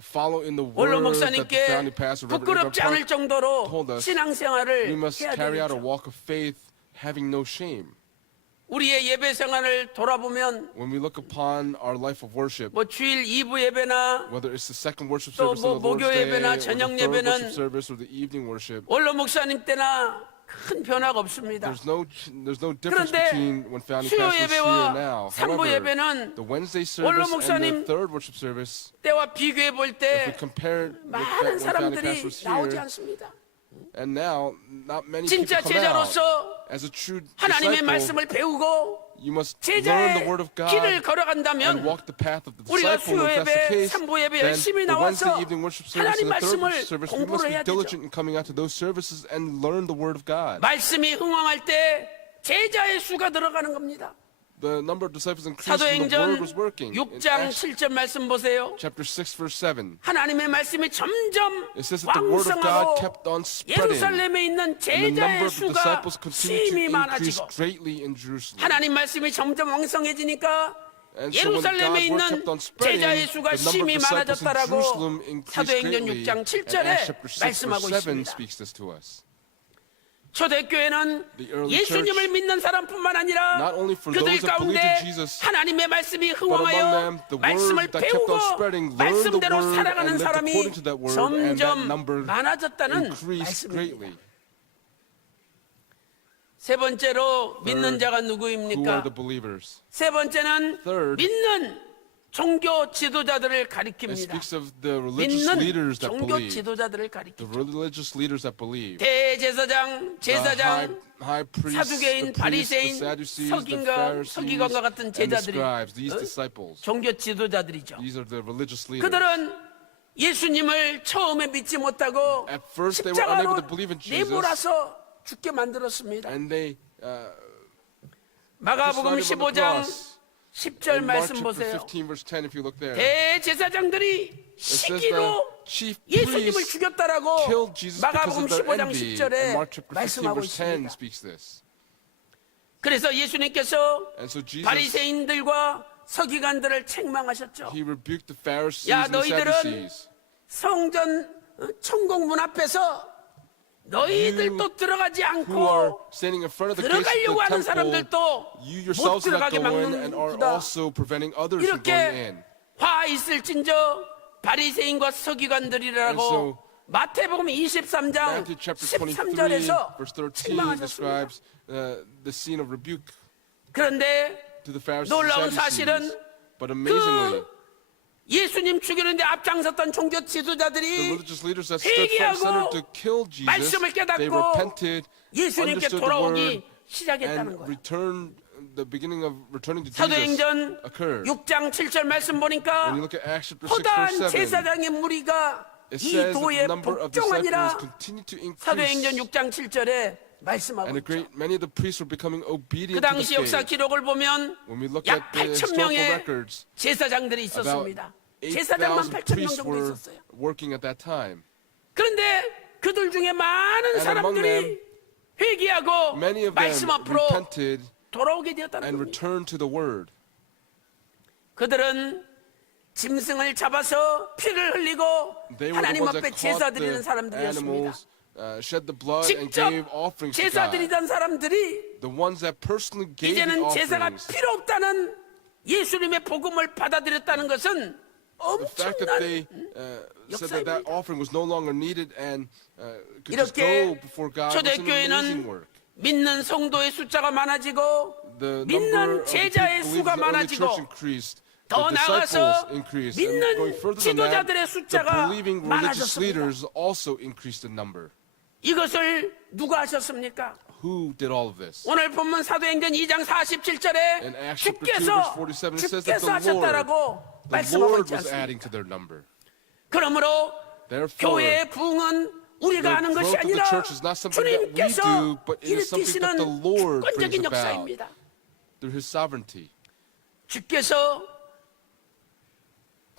follow in the 원로 word that the 목사님께 founding pastor, Reverend 부끄럽지 않을 Park, 정도로 told us, 신앙생활을 we must 해야 carry out a 되겠죠. walk of faith having no shame. 우리의 예배 생활을 돌아보면 When we look upon our life of worship, 뭐 주일 2부 예배나 whether it's the second worship 또 service on the 뭐 Lord's 목요 Day, 예배나 or the 저녁 third 예배는 worship service, or the evening worship, 원로 목사님 때나 큰 변화가 없습니다. there's no difference 그런데 between when founding 수요 pastors here 예배와 now. 3부 However, 예배는 the Wednesday 원로 service and 목사님 the third worship service, 때와 비교해 볼 if we 때 compare with 많은 when founding 사람들이 pastors 나오지 here 않습니다. and now, not many people 진짜 come out. 제자로서 As a true 하나님의 disciple, 말씀을 배우고 you must learn 제자의 the word of God 길을 and 걸어간다면 walk the path of the 우리가 disciple. 수요 If that's the 예배, case, 3부 예배 then 열심히 the 나와서 Wednesday evening worship service 하나님 and the third 말씀을 worship service, we 공부를 must be 해야 되죠. diligent in coming out to those services and learn the word of God. 말씀이 흥왕할 때 제자의 수가 들어가는 겁니다. The number of disciples increased when the word 사도행전 was working. In 6장 Acts 7절 말씀 보세요. chapter 6, verse 7. 하나님의 말씀이 점점 It says that the word of 왕성하고 God kept on spreading, 예루살렘에 있는 and the number 제자의 of the 수가 disciples continued 심히 to increase 많아지고 greatly in Jerusalem. 하나님 말씀이 점점 왕성해지니까 And so when 예루살렘에 God's word 있는 kept on spreading, 제자의 수가 the number 심히 of disciples in 많아졌다라고 Jerusalem increased 사도행전 greatly. 6장 And 7절에 Acts chapter 6, 말씀하고 verse 7 있습니다. speaks this to us. 초대교회는 The early 예수님을 church, 믿는 사람뿐만 아니라 not only for 그들 those that believed 가운데 in Jesus, 하나님의 말씀이 but among 흥왕하여 them, the word 말씀을 that kept 배우고 on spreading, learned the 말씀대로 word, 살아가는 and lived 사람이 according to that word, and that 점점 number 많아졌다는 increased 말씀입니다. greatly. 세 번째로 믿는 자가 Who are 누구입니까? the believers? 세 번째는 Third, 믿는 종교 지도자들을 It 가리킵니다. speaks of the religious 믿는 leaders that 종교 believe. 지도자들을 The 가리킵니다. religious leaders that believe. 대제사장, The 제사장, high priests, 사두개인, the priests, the 바리새인, Sadducees, the 서기관과 Pharisees, 서기관과 같은 and the 제자들이 scribes, these disciples. 종교 지도자들이죠. These are the religious leaders. 그들은 예수님을 처음에 믿지 못하고 At first they were unable to 십자가로 believe in Jesus, 내몰아서 죽게 만들었습니다. and they 마가복음 crucified him on the 15장 cross. 10절 In Mark 말씀 chapter 보세요. 15, verse 10, if you look there, 대제사장들이 it says the 시기로 chief 예수님을 priests 죽였다라고 killed Jesus because 마가복음 of their 15장 envy. 10절에 And Mark chapter 15, 말씀하고 verse 10 있습니다. speaks this. 그래서 예수님께서 And so Jesus, 바리새인들과 서기관들을 책망하셨죠. he rebuked the Pharisees 야, and the 너희들은 Sadducees. 성전 천공문 앞에서 너희들도 들어가지 Who are 않고 standing in front of the gates of 들어가려고 하는 the temple, 사람들도 you 못 yourselves do not 들어가게 go in and are 막는구나. also preventing others from going 이렇게 in. 화 있을진저 바리새인과 서기관들이라고 And so, 마태복음 23장 Matthew chapter 23, 13절에서 verse 13 책망하셨습니다. describes the scene of rebuke 그런데 to the Pharisees 놀라운 and 사실은 Sadducees. But amazingly, 예수님 죽이는데 앞장섰던 종교 the 지도자들이 religious leaders that stood front and center to kill Jesus, 말씀을 they 깨닫고 repented, 예수님께 understood the 돌아오기 word, 시작했다는 and 거예요. returned. The beginning of returning to Jesus 사도행전 occurred. 6장 7절 말씀 When 보니까 you look at Acts chapter 6, verse 허다한 7, 제사장의 무리가 it 이 says that 도에 the number of 복종하니라. disciples continued to 사도행전 increase, 6장 7절에 말씀하고 and 있죠. many of the priests were becoming 그 obedient to the 당시 역사 faith. 기록을 보면 When we look 약 at the 8천 historical 명의 records, 제사장들이 about 있었습니다. 제사장만 8,000 8천 명 priests 정도 were 있었어요. working at that time. 그런데 그들 중에 많은 And among 사람들이 회개하고 Many of them 말씀 앞으로 repented 돌아오게 되었다는 and 겁니다. returned to the word. 그들은 짐승을 잡아서 피를 흘리고 They were the 하나님 ones 앞에 that 제사 caught 드리는 the 사람들이었습니다. animals, shed the blood, and 직접 gave offerings to 제사 God. 드리던 사람들이 The ones that personally gave the 이제는 제사가 offerings. 필요 없다는 예수님의 복음을 받아들였다는 것은 The fact that 엄청난 they said that that 역사입니다. offering was no longer needed and could just 이렇게 go before God was an amazing 초대교회는 work. 믿는 성도의 숫자가 많아지고 The number 믿는 of 제자의 people 수가 believing in the early 많아지고 church increased. 더 The 나아가서 disciples increased. And going 믿는 further than that, 지도자들의 the 숫자가 believing religious 많아졌습니다. leaders also increased in number. 이것을 누가 하셨습니까? Who did all of this? 오늘 본문 사도행전 2장 47절에 In Acts chapter 2, 주께서 verse 47, it says that 주께서 the 하셨다라고 The 말씀하고 Lord 있지 was adding 않습니까? to their number. 그러므로 Therefore, 교회의 부흥은 우리가 the 하는 것이 growth of the 아니라 church is not something that we 주님께서 do, but it is something 일으키시는 that the Lord brings 주권적인 about 역사입니다. through His sovereignty. 주께서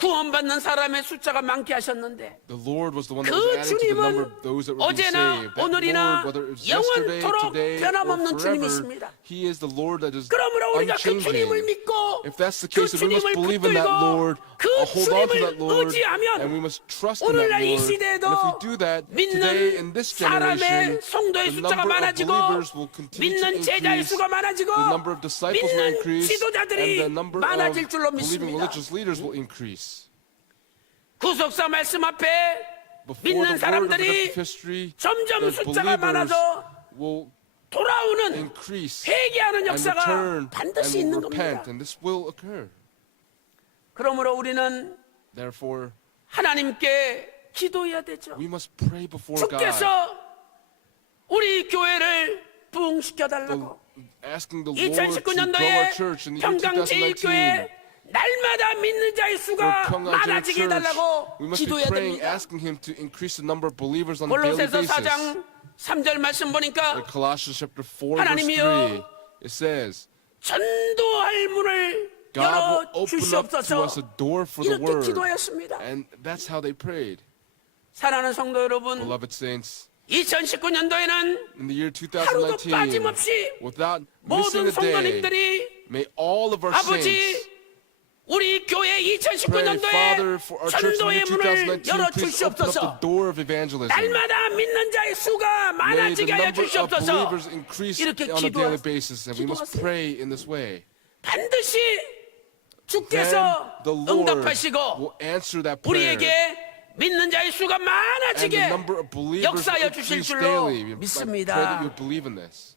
구원받는 사람의 숫자가 많게 하셨는데 The Lord was the one that 그 was adding to the number 주님은 of those that were being 어제나 saved. That 오늘이나 Lord, whether it was yesterday, 영원토록 today, 변함없는 or 주님이십니다. forever, He is the Lord that is 그러므로 우리가 그 주님을 unchanging. 믿고 If that's the 그 case, then we must 주님을 believe in that 붙들고 Lord, 그 hold on to that 주님을 Lord, 의지하면 and we must trust in that 오늘날 이 Lord. 시대에도 And if we do that, today in 믿는 this generation, 사람의 성도의 the 숫자가 number of 많아지고 believers will continue to 믿는 제자의 increase, 수가 많아지고 the number of disciples will 믿는 increase, and 지도자들이 the number of 많아질 줄로 believing 믿습니다. religious leaders will increase. 구속사 말씀 앞에 Before 믿는 the word of 사람들이 redemptive history, 점점 the 숫자가 believers 많아져 will 돌아오는 increase 회개하는 and 역사가 return 반드시 and 있는 will 겁니다. repent, and this will occur. 그러므로 우리는 Therefore, 하나님께 기도해야 되죠. we must pray before God, 주께서 우리 교회를 부흥시켜달라고 asking the Lord to grow our 2019년도에 church in the year 평강제일교회 2019. 날마다 믿는 자의 For 수가 Pyongyang 많아지게 Church, 해달라고 we must be 기도해야 praying, 됩니다. asking Him to increase the number of believers on a daily 골로새서 basis. 4장 3절 말씀 보니까 In Colossians chapter 4, verse 하나님이여, 3, it says, 전도할 문을 God will open up to 열어주시옵소서. us a door for the 이렇게 word. 기도하였습니다. And that's how they prayed. 사랑하는 성도 여러분, Beloved saints, 2019년도에는 in the year 하루도 2019, 빠짐없이 without missing 모든 a day, 성도님들이 may all of our 아버지 saints, 우리 교회 Pray, 2019년도에 Father, for our church in the 전도의 year 문을 2019, please open up the 열어주시옵소서. door of evangelism. 날마다 믿는 자의 수가 May the 많아지게 하여 number of 주시옵소서. believers increase 이렇게 on a daily 기도하- basis, and we must 기도하세요. pray in this way. 반드시 Then 주께서 the Lord 응답하시고 will answer that prayer. 우리에게 믿는 자의 수가 And the 많아지게 number of believers will 역사하여 주실 increase 줄로 daily. I pray that 믿습니다. you believe in this.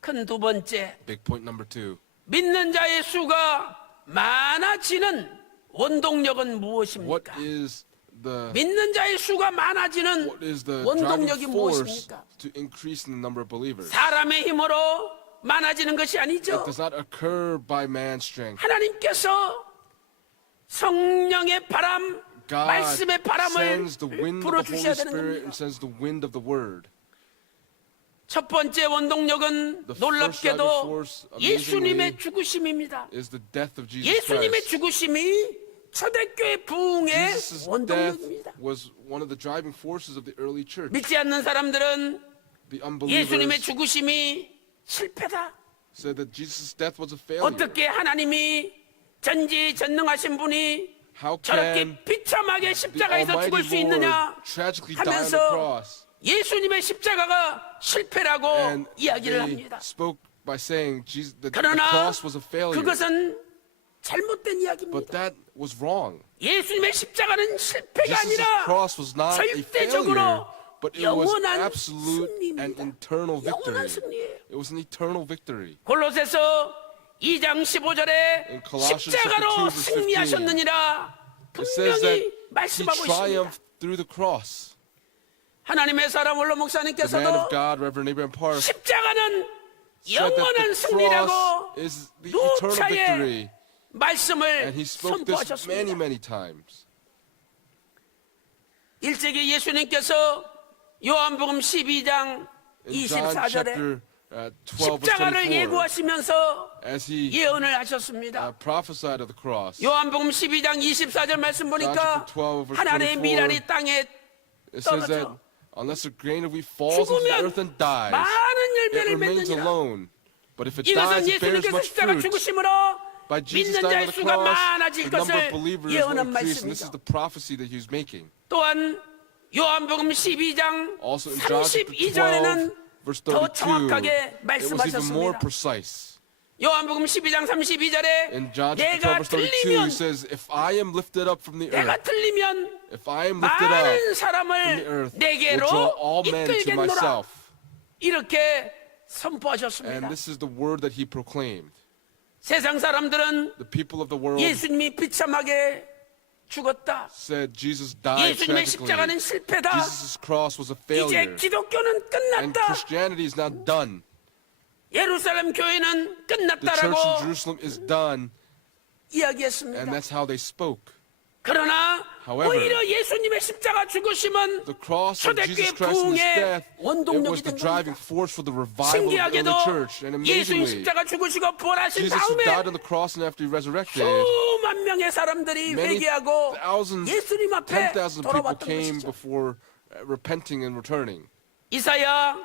큰 두 번째, Big point number 2. 믿는 자의 수가 많아지는 원동력은 What 무엇입니까? is the 믿는 자의 수가 많아지는 what is the 원동력이 driving force 무엇입니까? to increase in the number of believers? 사람의 힘으로 많아지는 것이 It 아니죠. does not occur by man's strength. 하나님께서 성령의 바람, God 말씀의 바람을 sends the wind of the 불어주셔야 Holy 되는 Spirit 겁니다. and sends the wind of the Word. 첫 번째 원동력은 The first 놀랍게도 driving force, 예수님의 amazingly, 죽으심입니다. is the death of Jesus 예수님의 Christ. 죽으심이 초대교회 부흥의 Jesus' death 원동력입니다. was one of the driving forces of the early church. 믿지 않는 사람들은 The 예수님의 unbelievers 죽으심이 실패다. said that Jesus' death was a failure. 어떻게 하나님이 전지전능하신 분이 How 저렇게 can 비참하게 the 십자가에서 죽을 수 Almighty Lord 있느냐 tragically die on the 하면서 cross? 예수님의 십자가가 실패라고 And 이야기를 they 합니다. spoke by saying Jesus, that the 그러나 cross was a failure. 그것은 잘못된 But 이야기입니다. that was wrong. 예수님의 십자가는 실패가 Jesus' 아니라 cross was not a failure, 절대적으로 but it was 영원한 absolute and 승리입니다. internal 영원한 victory. 승리예요. It was an eternal victory. 골로새서 2장 15절에 In Colossians 십자가로 chapter 2, verse 15, 승리하셨느니라 It says that 분명히 he 말씀하고 있습니다. triumphed through the cross. 하나님의 사람 원로 The man 목사님께서도 of God, Reverend Abraham Park, 십자가는 said that 영원한 the 승리라고 cross is the eternal 누차에 victory. 말씀을 And he spoke this many, 선포하셨습니다. many times. 일찍이 예수님께서 요한복음 12장 In John 24절에 chapter 12, verse 십자가를 24, 예고하시면서 as he 예언을 하셨습니다. prophesied of the cross, 요한복음 12장 24절 말씀 보니까 chapter 12, verse 하나님의 24, 미랄이 땅에 it says that 떨어져 unless a grain of wheat falls into the 죽으면 earth and dies, 많은 it 열매를 remains 맺느니라. alone. But if it 이것은 dies, it bears 예수님께서 much 십자가 fruit. 죽으심으로 By Jesus 믿는 dying 자의 on the 수가 cross, 많아질 the number of 것을 believers will 예언한 increase. And this is 말씀이죠. the prophecy that he was making. 또한 요한복음 12장 Also in John chapter 32절에는 12, verse 더 32, 정확하게 it was even more 말씀하셨습니다. precise. 요한복음 12장 32절에 In John chapter 12, 내가 verse 32, 틀리면 he says, if I am lifted up from the 내가 earth, 틀리면 if I am lifted up 많은 from the 사람을 earth, will 내게로 draw all men to 이끌겠노라 myself. 이렇게 And 선포하셨습니다. this is the word that he proclaimed. 세상 사람들은 The people of the world 예수님이 비참하게 죽었다. said Jesus died 예수님의 tragically. 십자가는 실패다. Jesus' cross was a 이제 failure. 기독교는 And 끝났다. Christianity is now done. 예루살렘 교회는 The church in 끝났다라고 Jerusalem is done. And 이야기했습니다. that's how they spoke. 그러나 However, 오히려 예수님의 십자가 죽으심은 The cross of 초대교회 Jesus Christ and his 부흥의 death, it 원동력이 was the 된 driving 겁니다. force for the revival of the 신기하게도 early church. And 예수님 amazingly, 십자가 죽으시고 부활하신 Jesus who 다음에 died on the cross and after he resurrected, 수만 명의 사람들이 many 회개하고 thousands, 예수님 앞에 10,000 people 돌아왔던 came 것이죠. before repenting and returning. 이사야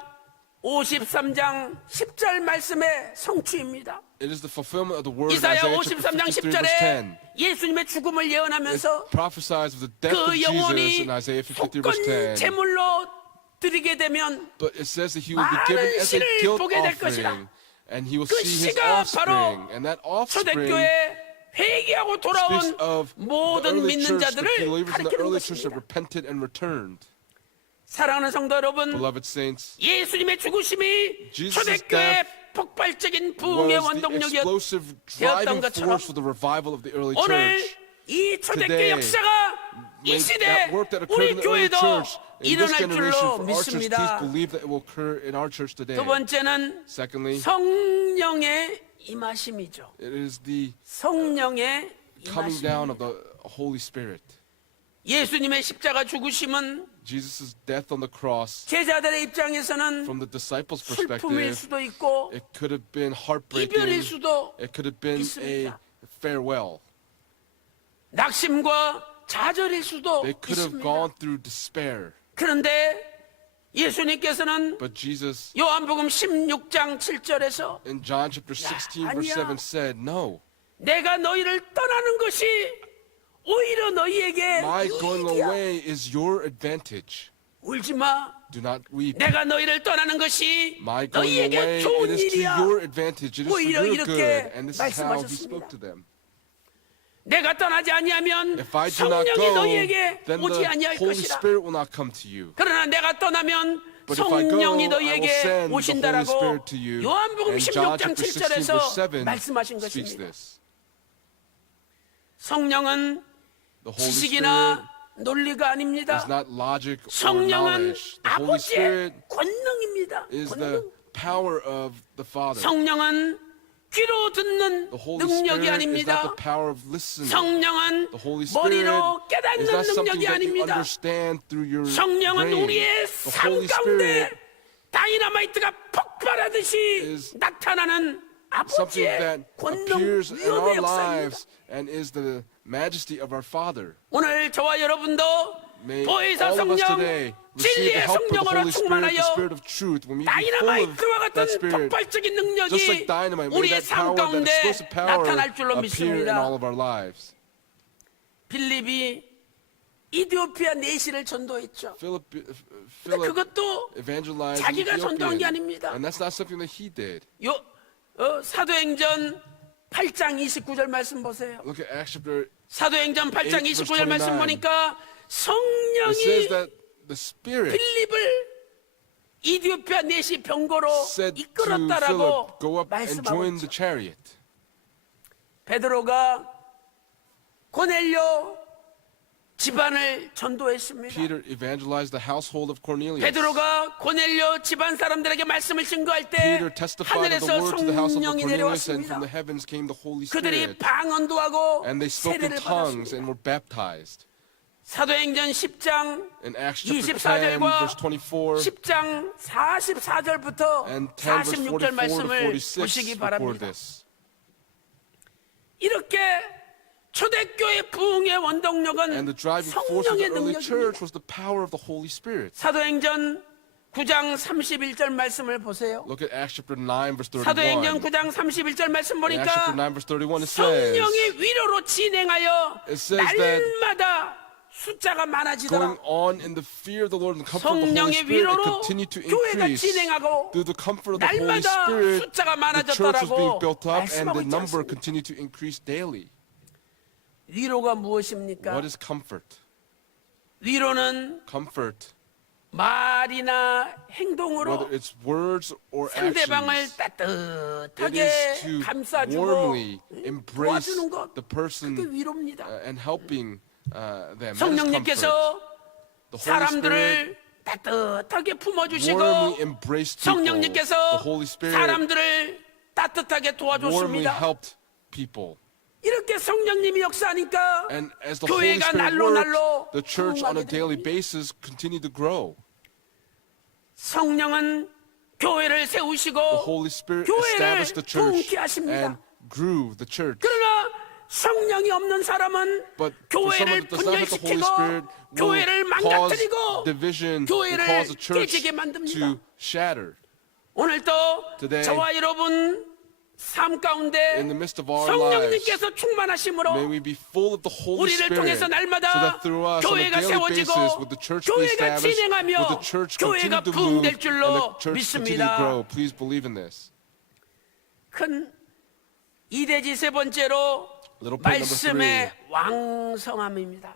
53장 10절 말씀의 성취입니다. It is the fulfillment of the word in 이사야 Isaiah chapter 53장 53 verse 10. 10절에 예수님의 죽음을 It 예언하면서 prophesies of the death of 그 Jesus 영혼이 in Isaiah 53 verse 속건 10. 제물로 드리게 되면 But it says that he will be given 많은 as a 씨를 guilt 보게 될 것이라. offering, and he will 그 see his 씨가 offspring, 바로 and that offspring 초대교회 회개하고 speaks 돌아온 of the 모든 early 믿는 church, the 자들을 believers in the 가리키는 early church that 것입니다. repented and returned. 사랑하는 성도 여러분, Beloved saints, 예수님의 죽으심이 Jesus' 초대교회 death 폭발적인 부흥의 was the 원동력이었. explosive driving 것처럼 force for the revival of the early 오늘 church. 이 초대교회 Today, 역사가 이 May 시대 that work that occurred 우리 in the early 교회도 church in this 일어날 generation 줄로 for our church, please 믿습니다. believe that it will occur in our church today. 두 번째는 Secondly, 성령의 임하심이죠. it is the 성령의 coming 임하심. down of the Holy Spirit. 예수님의 십자가 죽으심은 Jesus' death on the cross, 제자들의 입장에서는 from the disciples' 슬픔일 perspective, 수도 있고 it could have been 이별일 heartbreaking. 수도 It could have been a 있습니다. farewell. 낙심과 좌절일 수도 They could have 있습니다. gone through despair. 그런데 예수님께서는 But Jesus, 요한복음 16장 7절에서 in John chapter 16, verse 아니야. 7, said, no, 내가 너희를 떠나는 것이 오히려 너희에게 My going 이익이야. away is your advantage. 울지 마. Do not weep. 내가 너희를 떠나는 것이 My going away, 너희에게 좋은 it is to 일이야. your advantage. It is for 오히려 your 이렇게 good. And this is how he 말씀하셨습니다. spoke to them. 내가 떠나지 아니하면 If I do not 성령이 go, 너희에게 then 오지 the 아니할 Holy 것이라. Spirit will not come to you. 그러나 내가 떠나면 But if I go, 성령이 I will 너희에게 send the Holy 오신다라고 Spirit to you. 요한복음 And John 16장 chapter 16 7절에서 verse 7 말씀하신 speaks 것입니다. this. 성령은 The Holy Spirit 지식이나 논리가 is 아닙니다. not logic or 성령은 knowledge. The Holy Spirit 아버지의 권능입니다. is the 권능. power of the Father. 성령은 귀로 듣는 The Holy 능력이 Spirit is not 아닙니다. the power of listening. 성령은 The Holy Spirit 머리로 is 깨닫는 not something 능력이 that you 아닙니다. understand through your 성령은 brain. 우리의 The 삶 Holy 가운데 Spirit 다이너마이트가 폭발하듯이 is 나타나는 something 아버지의 that 권능 appears in 위엄의 our 역사입니다. lives and is the majesty of our Father. 오늘 저와 여러분도 May 보혜사 all of us 성령, today receive the 진리의 help of the 성령으로 Holy Spirit, the 충만하여 Spirit of truth. When we be full of 다이너마이트와 같은 that Spirit, 폭발적인 just 능력이 like dynamite, may 우리의 that 삶 power, that 가운데 explosive power 나타날 줄로 appear in all 믿습니다. of our lives. 빌립이 이디오피아 내시를 전도했죠. Philip 그것도 evangelized 자기가 전도한 게 Ethiopian, 아닙니다. and that's not something that he did. 사도행전 8장 29절 말씀 보세요. Look at Acts chapter. 사도행전 8장 8 verse 29절 말씀 29. 보니까 It says 성령이 that the Spirit 빌립을 이디오피아 내시 병거로 said to 이끌었다라고 Philip, "Go up and 말씀하고 join the 있죠. chariot." 베드로가 고넬료 집안을 전도했습니다. Peter evangelized the household of Cornelius. 베드로가 고넬료 집안 사람들에게 말씀을 증거할 때 Peter testified of the 하늘에서 word to the house of 성령이 Cornelius, and 내려왔습니다. from the heavens came the Holy 그들이 Spirit, 방언도 하고 and they spoke in 세례를 tongues 받았습니다. and were baptized. 사도행전 10장 In Acts chapter 10, 24절과 verse 24, 10장 44절부터 and 10 verse 46절 44 to 말씀을 46 보시기 record 바랍니다. this. 이렇게 초대교회 부흥의 원동력은 And the driving force of 성령의 the early church 능력입니다. was the power of the Holy Spirit. 사도행전 9장 31절 말씀을 보세요. Look at Acts chapter 9, verse 31. 사도행전 9장 31절 말씀 In Acts chapter 보니까 9, verse 31, it says, 성령이 위로로 진행하여 It says that 날마다 숫자가 going 많아지더라. on in the fear of the Lord and the comfort of the Holy 성령의 Spirit, it 위로로 continued to 교회가 increase. 진행하고 Through the comfort of the Holy 날마다 Spirit, 숫자가 the church was being 많아졌다라고 built up and 말씀하고 the 있지 number 않습니까? continued to increase daily. 위로가 무엇입니까? What is comfort? 위로는 Comfort, 말이나 행동으로 whether it's words or 상대방을 actions, it 따뜻하게 is to 감싸주고 warmly embrace 도와주는 것, the 그게 person 위로입니다. and helping them. That is comfort. 성령님께서 The Holy Spirit 사람들을 따뜻하게 품어주시고 warmly embraced people. The 성령님께서 Holy Spirit 사람들을 따뜻하게 warmly 도와줬습니다. helped people. 이렇게 성령님이 역사하니까 And as the Holy 교회가 Spirit 날로 날로 worked, the church on a 부흥하게 daily 됩니다. basis continued to grow. 성령은 교회를 세우시고 The Holy Spirit 교회를 established the church 부흥케 하십니다. and grew the church. 그러나 성령이 없는 사람은 But for someone 교회를 that does not have the Holy 분열시키고 Spirit, 교회를 will cause 망가뜨리고 division and 교회를 cause the church 깨지게 만듭니다. to shatter. 오늘도 Today, 저와 여러분 삶 가운데 In the midst of our lives, 성령님께서 충만하심으로 may we be full of the Holy 우리를 Spirit, 통해서 so 날마다 that through us on a 교회가 daily basis, 세워지고 with the church be 교회가 established, 진행하며 with the church 교회가 continue to move, 부흥될 and 줄로 the church continue to 믿습니다. grow. Please believe in this. 큰 이대지 세 번째로 Little point number 말씀의 왕성함입니다.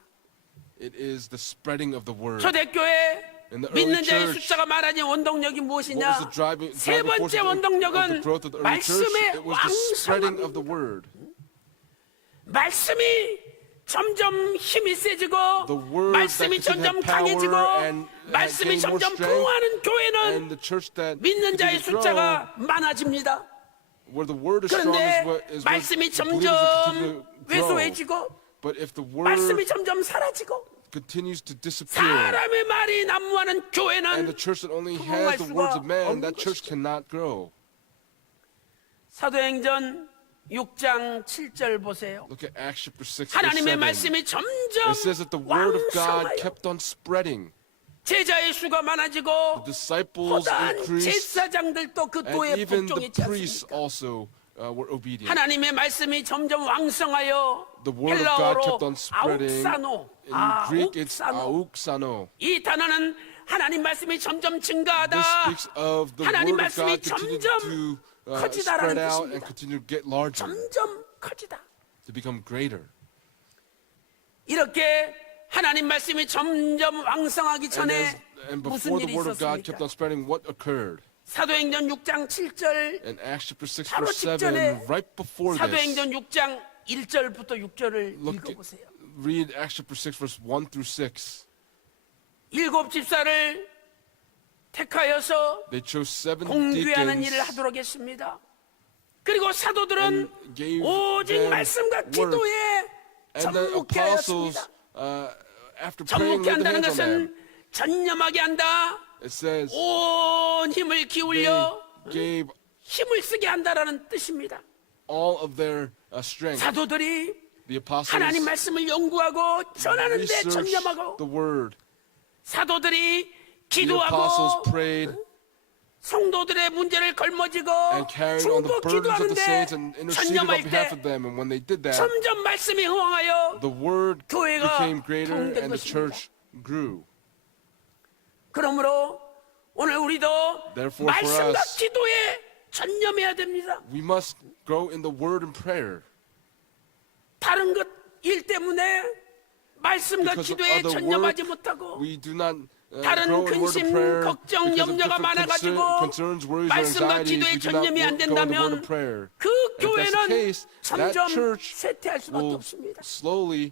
It is the spreading of the word. 초대교회 In the early 믿는 자의 church, 숫자가 많아진 원동력이 What was 무엇이냐? the driving 세 force 번째 of the 원동력은 growth of the early church? 말씀의 It was the spreading of the 왕성함입니다. word. 말씀이 점점 힘이 세지고 The word 말씀이 that 점점 had power 강해지고 and 말씀이 gained more 점점 strength, 부흥하는 And 교회는 the church that 믿는 자의 continued to grow, 숫자가 많아집니다. where the word is strong 그런데 is 말씀이 the believers will continue 점점 to grow. 왜소해지고 But if the 말씀이 word 점점 사라지고 continues to disappear, 사람의 말이 난무하는 and 교회는 the church that only 부흥할 has the 수가 words of man, 없는 that church 것이죠. cannot grow. 사도행전 6장 7절 보세요. Look at Acts chapter 6, verse 하나님의 7. 말씀이 점점 It says that the word of God 왕성하여 kept on spreading. 제자의 수가 많아지고 The disciples 허다한 increased, 제사장들도 그 and 도에 even the 복종했지 priests 않습니까? also were obedient. 하나님의 말씀이 점점 왕성하여 The word of God 헬라어로 kept on spreading. 아욱사노, In Greek, it's auxano. 이 단어는 하나님 말씀이 점점 증가하다. This speaks of the 하나님 word of 말씀이 God continued 점점 to 커지다라는 spread out and 뜻입니다. continue to get larger, 점점 커지다. to become greater. 이렇게 하나님 말씀이 점점 왕성하기 And, 전에 and 무슨 before the 일이 word of God kept 있었습니까? on spreading, what occurred? 사도행전 6장 7절, In Acts chapter 6, 바로 verse 7, 직전에 right before this, 사도행전 6장 1절부터 6절을 look at, 읽어보세요. read Acts chapter 6, verse 1 through 6. 일곱 집사를 택하여서 They chose 7 공귀하는 일을 deacons 하도록 했습니다. 그리고 사도들은 and gave 오직 them 말씀과 work. 기도에 And the 전묵게 apostles, 하였습니다. after praying, 전묵게 laid their 한다는 hands on them. 것은 전념하게 한다. It says 온 힘을 they 기울여 gave 힘을 쓰게 한다라는 뜻입니다. all of their strength. 사도들이 The apostles 하나님 말씀을 연구하고 전하는 데 researched 전념하고 the word. 사도들이 The apostles 기도하고 prayed 성도들의 문제를 걸머지고 and carried on the 중보 burdens of the saints 기도하는데 and interceded on 전념할 behalf 때 of them. And when they did that, 점점 말씀이 흥황하여 the word 교회가 became greater 부흥된 and the 것입니다. church grew. 그러므로 오늘 우리도 Therefore, for 말씀과 us, 기도에 전념해야 됩니다. We must grow in the word and prayer. 다른 것 일 때문에 말씀과 Because of 기도에 other 전념하지 work, 못하고 we do not 다른 grow in word 근심, and prayer 걱정, because of 염려가 different 많아가지고 concerns, worries, or 말씀과 anxieties. 기도에 We do not 전념이 안 go in the word 된다면 of prayer. 그 If that's the 교회는 case, that 점점 church 쇠퇴할 수밖에 will 없습니다. slowly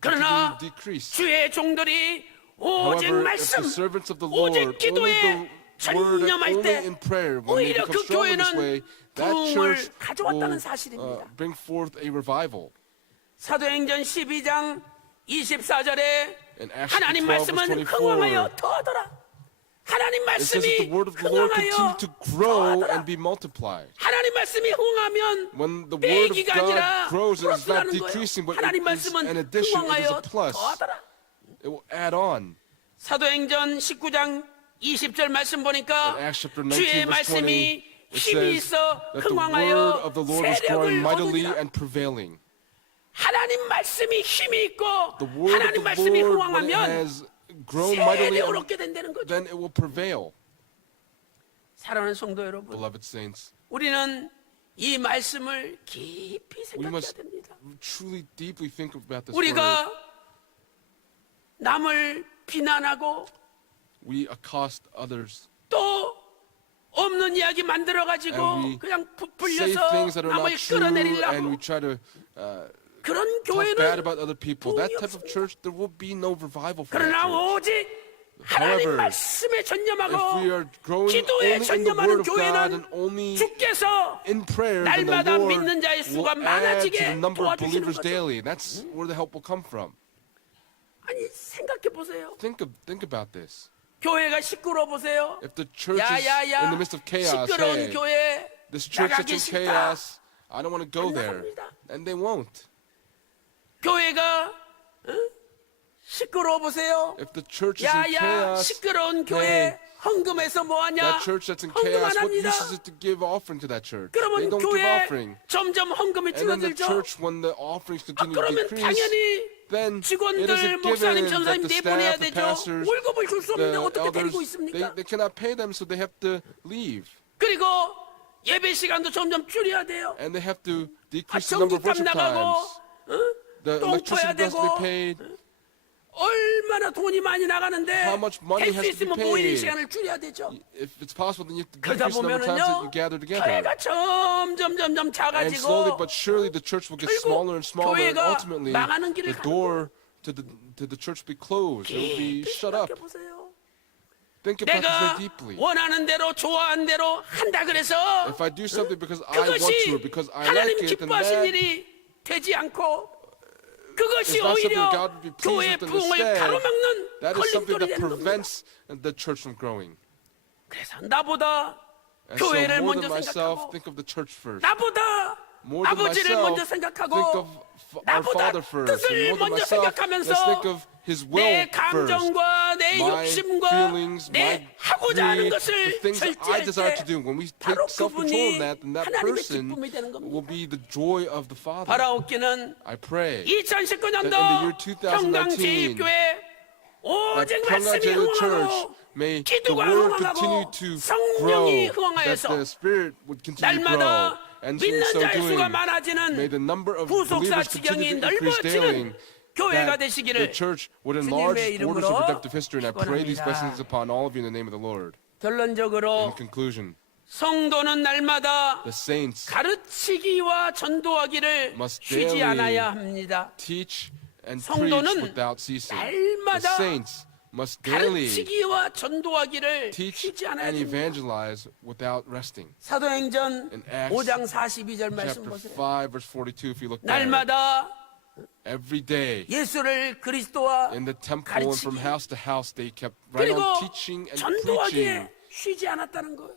그러나 continue to decrease. 주의 종들이 오직 However, if 말씀, the servants of the Lord 오직 only 기도에 the word and 전념할 only 때 in prayer, when they 오히려 become 그 strong in this 교회는 way, that 부흥을 church 가져왔다는 will 사실입니다. bring forth a revival. 사도행전 12장 24절에 In Acts 하나님 12, 말씀은 verse 24, 흥황하여 더하더라. 하나님 It says that 말씀이 the word of the Lord 흥황하여 continued to grow 더하더라. and be multiplied. 하나님 말씀이 흥하면 When the word of 빼기가 God 아니라 grows, it is not 플러스라는 거예요. decreasing, but it 하나님 is 말씀은 an addition, it is 흥황하여 a plus. 더하더라. It will add on. 사도행전 19장 20절 말씀 보니까 In Acts chapter 19, 주의 verse 20, 말씀이 it 힘이 says 있어 that the word 흥황하여 of the Lord was growing 세력을 mightily 얻으리라. and prevailing. 하나님 말씀이 힘이 있고 The word 하나님 of the 말씀이 Lord, when it 흥황하면 has grown mightily, 세력을 얻게 된다는 거죠. then it will prevail. 사랑하는 성도 여러분, Beloved saints, 우리는 이 말씀을 깊이 we 생각해야 must 됩니다. truly deeply think about this word. 우리가 남을 비난하고 We accost others. 또 없는 이야기 만들어 And 가지고 we 그냥 say 부풀려서 things that are 남을 not true, and we 끌어내리려고 try to 그런 talk bad 교회는 about other people. That 부흥이 type of 없습니다. church, there will be no revival for that 그러나 church. 오직 하나님 However, 말씀에 If 전념하고 we are growing 기도에 only in the 전념하는 word of God 교회는 and only 주께서 in prayer, then the 날마다 Lord 믿는 자의 will 수가 add to 많아지게 the number of 도와주시는 believers 거죠. daily. That's where the help will come from. 아니 생각해 보세요. Think about this. 교회가 시끄러워 보세요. If the church is in 야야야 the midst of chaos, 시끄러운 hey, 교회 this church that's 나가기 in 싫다. chaos, I don't want to go 안 there. 나갑니다. And they won't. 교회가 시끄러워 보세요. If the church is in 야야 chaos, 시끄러운 교회 hey, 헌금해서 뭐하냐? that church that's in 헌금 chaos, 안 what 합니다. use is it to give offering to that church? They 그러면 don't give 교회 offering. 점점 헌금이 And then the 줄어들죠. church, when the offerings continue to 그러면 decrease, 당연히 then it 직원들, is a 목사님, given 전사님 that the 내보내야 staff, the 되죠. pastors, 월급을 줄 수 없는데 the 어떻게 데리고 elders, 있습니까? they cannot pay them, so they have to leave. 그리고 예배 시간도 점점 줄여야 돼요. And they have to decrease the number of 전기값 worship 나가고 times. The 똥 electricity 퍼야 has to be 되고 paid. 얼마나 돈이 많이 나가는데 How much money 할 수 has to be 있으면 모이는 paid? 시간을 줄여야 되죠. If it's possible, then you have to 그러다 decrease the number of times that you 보면은요 gather together. 교회가 점점 And slowly 작아지고 but surely the church will get 결국 smaller and smaller, and 교회가 ultimately 망하는 길을 the door to the church will be closed. It will be shut up. 생각해 보세요. Think about this 내가 very deeply. 원하는 대로 좋아하는 대로 한다 그래서 If I do something because I want to, 그것이 or because I 하나님 like it, then 기뻐하신 that 일이 되지 않고 그것이 It's not 오히려 something God would be pleased 교회 with 부흥을 instead. 가로막는 that is something 걸림돌이 that 되는 겁니다. prevents the church from growing. 그래서 나보다 And so 교회를 more 먼저 than myself, 생각하고 think of the church first. 나보다 More than 아버지를 myself, 먼저 think 생각하고 of our 나보다 Father first. 뜻을 And more than 먼저 myself, 생각하면서 let's think of His will 내 감정과 내 my 욕심과 feelings, 내 my 하고자 하는 greed, the 것을 things that I 절제할 desire 때 to do. When we take 바로 self-control 그분이 in that, then that 하나님의 person 기쁨이 되는 will 겁니다. be the joy of the Father. 바라옵기는 I pray 2019년도 that in the year 2019, 평강제일교회 that 오직 말씀이 Pyongyang Church 흥황하고 may the 기도가 word continue 흥황하고 to 성령이 grow, that 흥황하여서 the Spirit would continue to grow. 날마다 And in 믿는 so 자의 doing, 수가 may 많아지는 the number of 구속사 believers continue 지경이 to increase daily, 넓어지는 교회가 that the 되시기를 church would enlarge 주님의 its borders of 이름으로 redemptive history. And I pray these 축원합니다. blessings upon all of you in the name of the Lord. 결론적으로 In conclusion, 성도는 날마다 the saints 가르치기와 전도하기를 must 쉬지 daily 않아야 합니다. teach and preach 성도는 without ceasing. The 날마다 saints must daily 가르치기와 전도하기를 teach 쉬지 않아야 and 됩니다. evangelize without resting. 사도행전 In Acts 5장 42절 말씀 Chapter 보세요. 5, verse 42, if you look there, 날마다 every day 예수를 그리스도와 in the temple and from 가르치기 house to house, they kept right 그리고 on teaching and preaching. 전도하기에 쉬지 않았다는 거예요.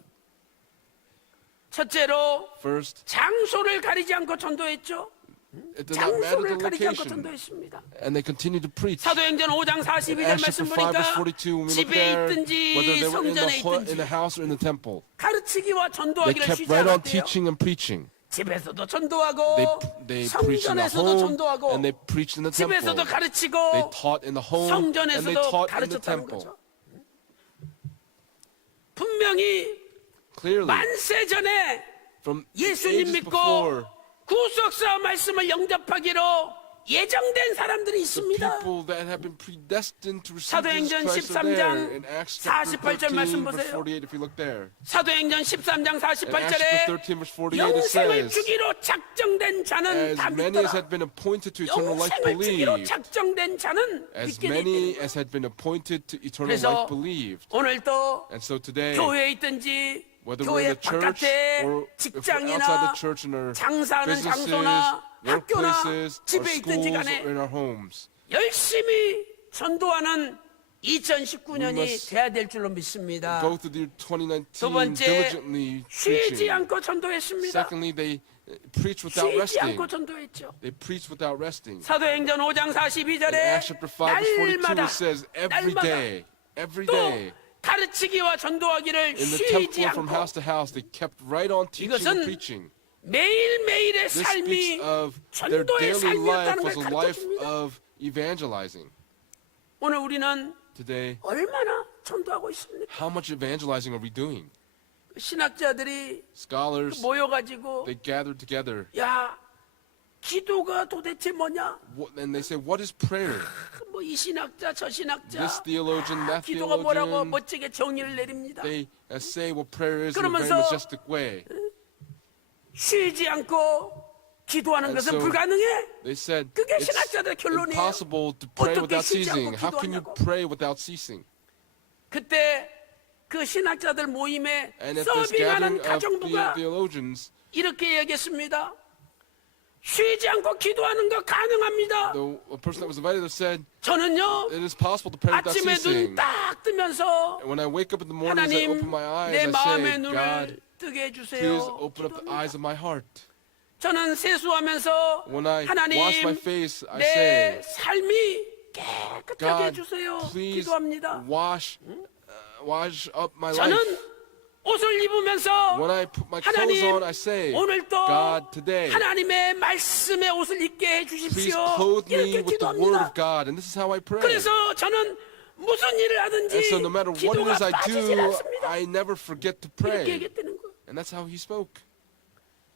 첫째로 First, 장소를 가리지 않고 전도했죠. it did not matter 장소를 the 가리지 않고 location, 전도했습니다. and they continued to preach. 사도행전 5장 42절 Acts 말씀 chapter 5, verse 보니까 42, when we look 집에 there, 있든지 whether they were in 성전에 the 있든지 house or in the temple, 가르치기와 they 전도하기를 kept 쉬지 right on 않았대요. teaching and preaching. 집에서도 전도하고 They preached in the 성전에서도 home, 전도하고 and they preached in the temple. 집에서도 They 가르치고 taught in the home, and they 성전에서도 taught in the 가르쳤다는 temple. 거죠. 분명히 Clearly, 만세 전에 from 예수님 ages 믿고 before, 구속사 말씀을 영접하기로 예정된 사람들이 the 있습니다. people that have been predestined to receive 사도행전 Jesus Christ are there. 13장 In Acts chapter 48절 13, 말씀 verse 보세요. 48, if you look there. 사도행전 13장 In Acts chapter 48절에 13, verse 48, it 영생을 says, 주기로 작정된 자는 다 as many as 믿더라. had been appointed to eternal life 영생을 주기로 believed. 작정된 자는 As 믿게 many 됐다는 as had been appointed to eternal 그래서 life believed. 오늘도 And so today, 교회에 있든지 whether we're 교회 in the church 바깥에 or if we're outside 직장이나 the church in our 장사하는 businesses, 장소나 학교나 workplaces, our 집에 있든지 schools, 간에 or in our homes, 열심히 전도하는 2019년이 We must 돼야 될 줄로 믿습니다. go through the year 두 2019 번째, diligently 쉬지 preaching. 않고 전도했습니다. Secondly, they preach without 쉬지 resting. 않고 전도했죠. They preach without resting. 사도행전 5장 In 42절에 Acts chapter 5, verse 42, 날마다 it says, every 날마다 day, every 또 day, 가르치기와 전도하기를 in the 쉬지 temple from 않고 house to house, they kept right on teaching and 이것은 preaching. 매일매일의 This 삶이 speaks of their 전도의 daily life 삶이었다는 걸 was a life 가르쳐줍니다. of evangelizing. 오늘 우리는 Today, 얼마나 전도하고 있습니까? how much evangelizing are we doing? 신학자들이 Scholars, 모여가지고 they gathered together, 야 기도가 도대체 뭐냐? and they say, what is prayer? 뭐 이 신학자 저 신학자 This theologian, that 기도가 뭐라고 theologian, 멋지게 정의를 내립니다. they say what prayer is in a very 그러면서 majestic way. 쉬지 않고 기도하는 And 것은 so 불가능해. They said 그게 it's 신학자들의 결론이에요. impossible to pray 어떻게 without 쉬지 ceasing. 않고 How can you 기도하냐고. pray without ceasing? 그때 그 신학자들 모임에 And at this 서빙하는 gathering of 가정부가 theologians, 이렇게 얘기했습니다. 쉬지 않고 기도하는 거 가능합니다. a person that was invited said, 저는요 it is possible to pray without 아침에 ceasing. 눈 딱 뜨면서 And when I wake up in the morning, as I 하나님 open my eyes, 내 I 마음의 say, 눈을 God, 뜨게 please 해주세요. open up the 기도합니다. eyes of my heart. 저는 세수하면서 When I 하나님 wash my face, I 내 say, 삶이 깨끗하게 God, 해주세요. please 기도합니다. wash up my 저는 life. 옷을 입으면서 When I put my clothes 하나님 on, I say, 오늘도 God, today, 하나님의 말씀의 옷을 입게 please 해주십시오. clothe me 이렇게 with the word 기도합니다. of God. And this is how I pray. 그래서 저는 무슨 일을 하든지 And so no matter what it 기도가 is I 빠지질 do, 않습니다. I never forget to 이렇게 pray. 얘기했다는 거예요. And that's how he spoke.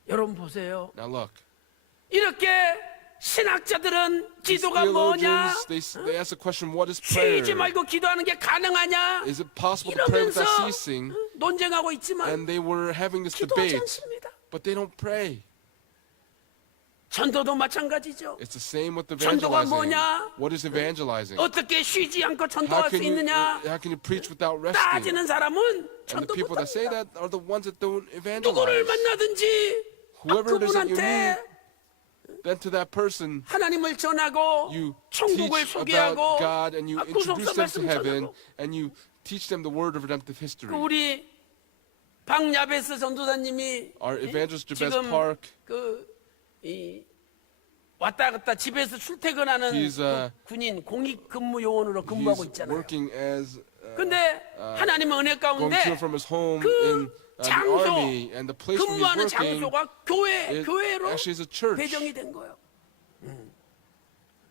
여러분 보세요. Now look, 이렇게 신학자들은 these 기도가 뭐냐? theologians, they ask the question, what is prayer? 쉬지 말고 기도하는 게 가능하냐? Is it possible to pray 이러면서 without ceasing? 논쟁하고 있지만 And they were having this 기도하지 debate, 않습니다. but they don't pray. 전도도 마찬가지죠. It's the same with 전도가 evangelizing. 뭐냐? What is evangelizing? 어떻게 쉬지 않고 How 전도할 수 can you 있느냐? preach without resting? 따지는 사람은 And the 전도 people that say 못합니다. that are the ones that don't 누구를 evangelize. 만나든지 Whoever it is that you 그분한테 meet, then to that person 하나님을 전하고 you 천국을 teach 소개하고 about God and you 구속사 introduce them to 말씀 heaven 전하고 and you teach them the word of redemptive history. 그 우리 박야베스 전도사님이 Our evangelist Jabez 지금 Park, 그 이 왔다 갔다 집에서 출퇴근하는 He's, 군인 공익근무 요원으로 근무하고 He's 있잖아요. working as 근데 하나님의 은혜 going to 가운데 and from his home 그 in the 장소, army, and the place where 근무하는 he's working 장소가 it 교회로 actually is a church. 배정이 된 거예요.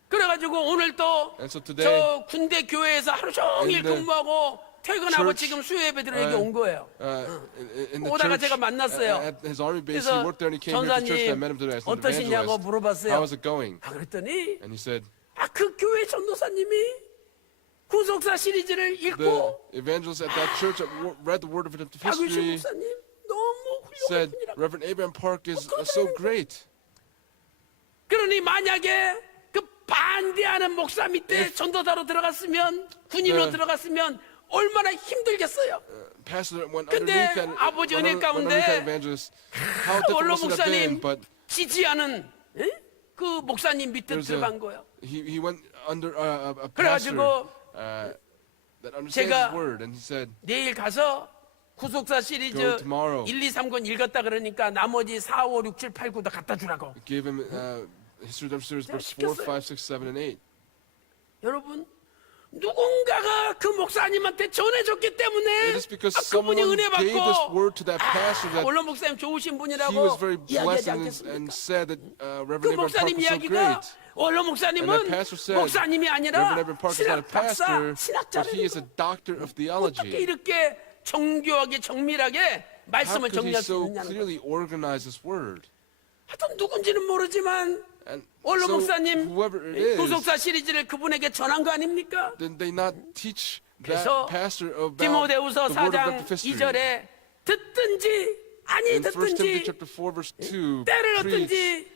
그래가지고 오늘 또 And so today, 저 군대 교회에서 하루 종일 in the 근무하고 퇴근하고 church, 지금 수요예배드려 여기 온 거예요. in the 오다가 church, 제가 만났어요. at his army base, he 그래서 worked there and he came here to church. I 전사님 met him today. I said, 어떠시냐고 evangelist, 물어봤어요. how is it going? 아, 그랬더니 And he said, 그 교회 전도사님이 구속사 시리즈를 the 읽고 evangelist at that church that read the word of redemptive 박유신 history 목사님 너무 훌륭한 said, 분이라고. Reverend Abraham Park is so great. 그러니 만약에 그 반대하는 목사 밑에 전도사로 들어갔으면 군인으로 네. 들어갔으면 얼마나 힘들겠어요. Pastor went 근데 underneath that, 아버지 은혜 went underneath 가운데 that evangelist. How different 원로 must it have been? 목사님 But 지지하는 그 목사님 밑에 there's a, 들어간 거예요. he went under a pastor 그래가지고 that understands 제가 his word, and he said, 내일 가서 구속사 시리즈 Go tomorrow. 1, 2, 3권 읽었다 그러니까 나머지 4, 5, 6, 7, 8, 9도 갖다 주라고. gave him History of Redemption Series 제가 books 4, 시켰어요. 5, 6, 7, and 8. 여러분 누군가가 그 목사님한테 전해줬기 때문에 It is because 그분이 someone 은혜 gave this 받고 word to that pastor that 원로 목사님 좋으신 he 분이라고 was very 이야기하지 blessed and 않겠습니까? said that 그 Reverend Abraham Park 목사님 was so 이야기가 great. 원로 And 목사님은 that pastor said, 목사님이 아니라 Reverend Abraham Park is not a 신학 박사, pastor, but 신학자라는 he is a 거. doctor of 어떻게 theology. 이렇게 정교하게 정밀하게 How 말씀을 could he 정리할 수 so 있느냐는 거예요. clearly organize his word? 하여튼 누군지는 모르지만 And 원로 so 목사님 whoever it is, 구속사 시리즈를 그분에게 전한 거 아닙니까? did they not teach that 그래서 pastor about 디모데후서 the word of 4장 redemptive history? 2절에 듣든지 아니 In 1 Timothy 듣든지 chapter 4 verse 2, 때를 preach 얻든지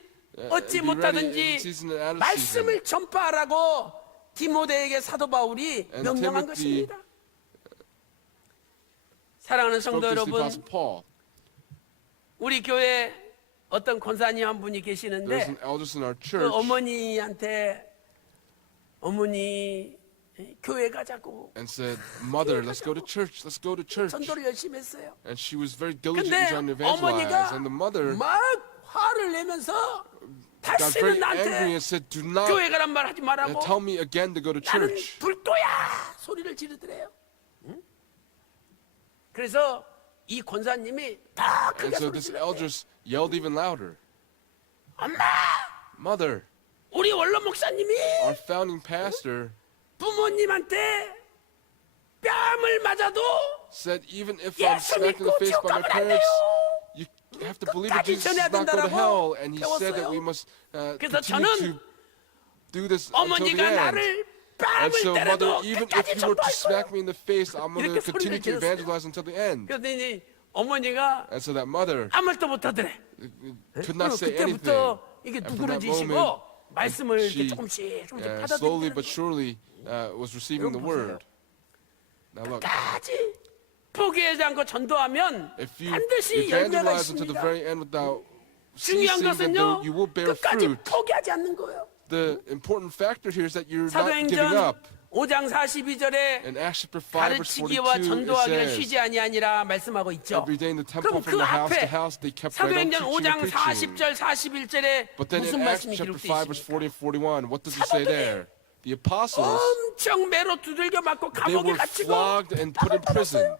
얻지 and be ready in 못하든지 season and out of 말씀을 전파하라고 디모데에게 사도 바울이 And 명령한 Timothy 것입니다. 사랑하는 spoke 성도 this to the 여러분, Apostle Paul. 우리 교회 어떤 권사님 한 분이 There's 계시는데 an elders in our 그 church, 어머니한테 어머니 교회 가자고 and said, Mother, let's go to church, let's go to church. 전도를 열심히 했어요. And she was very diligent 근데 in trying to evangelize. 어머니가 And the mother 막 화를 내면서 got very 다시는 angry 나한테 and said, Do not 교회 가란 말 하지 말라고 tell me again to go to 나는 church. 불도야 소리를 지르더래요. 응? 그래서 이 권사님이 더 And 크게 so 소리 this 질렀대요. elders yelled even louder, 엄마, Mother, 우리 원로 목사님이 our founding pastor 부모님한테 뺨을 맞아도 said, even if I'm 예수 smacked in the 믿고 face 지옥 by my 가면 안 돼요. parents, you have to believe that 끝까지 Jesus 전해야 does not go to 된다라고 hell. And he said that 배웠어요. we must 그래서 continue 저는 to do this until the 어머니가 end. 나를 And 뺨을 so, 때려도 Mother, even if 끝까지 you were to 전도할 smack 거예요. me in the face, I'm going 이렇게 to continue 소리를 to 질렀어요. evangelize until the end. 그랬더니 어머니가 And so that mother 아무 말도 못하더래. could not say anything. 그때부터 이게 And from that 누그러지시고 moment, 말씀을 이렇게 she 조금씩 slowly 받아들이는 but surely was receiving the word. Now look, 까지 포기하지 않고 전도하면 if you 반드시 열매가 evangelize until the 있습니다. very end without 중요한 ceasing, then 것은요 you will bear 끝까지 fruit. 포기하지 않는 거예요. The important factor here is that you're not giving 사도행전 up. 5장 42절에 In Acts chapter 5 verse 가르치기와 42, it 전도하기를 says, 쉬지 아니하니라 말씀하고 있죠. every day in the temple 그럼 from 그 the house to 앞에 house they kept right on 사도행전 teaching 5장 and preaching. 40절 41절에 But then 무슨 in Acts 말씀이 chapter 기록되어 5 verse 있습니까? 40 and 41, what does it say there? The apostles, 엄청 매로 두들겨 맞고 they 감옥에 were 갇히고 flogged and put in prison.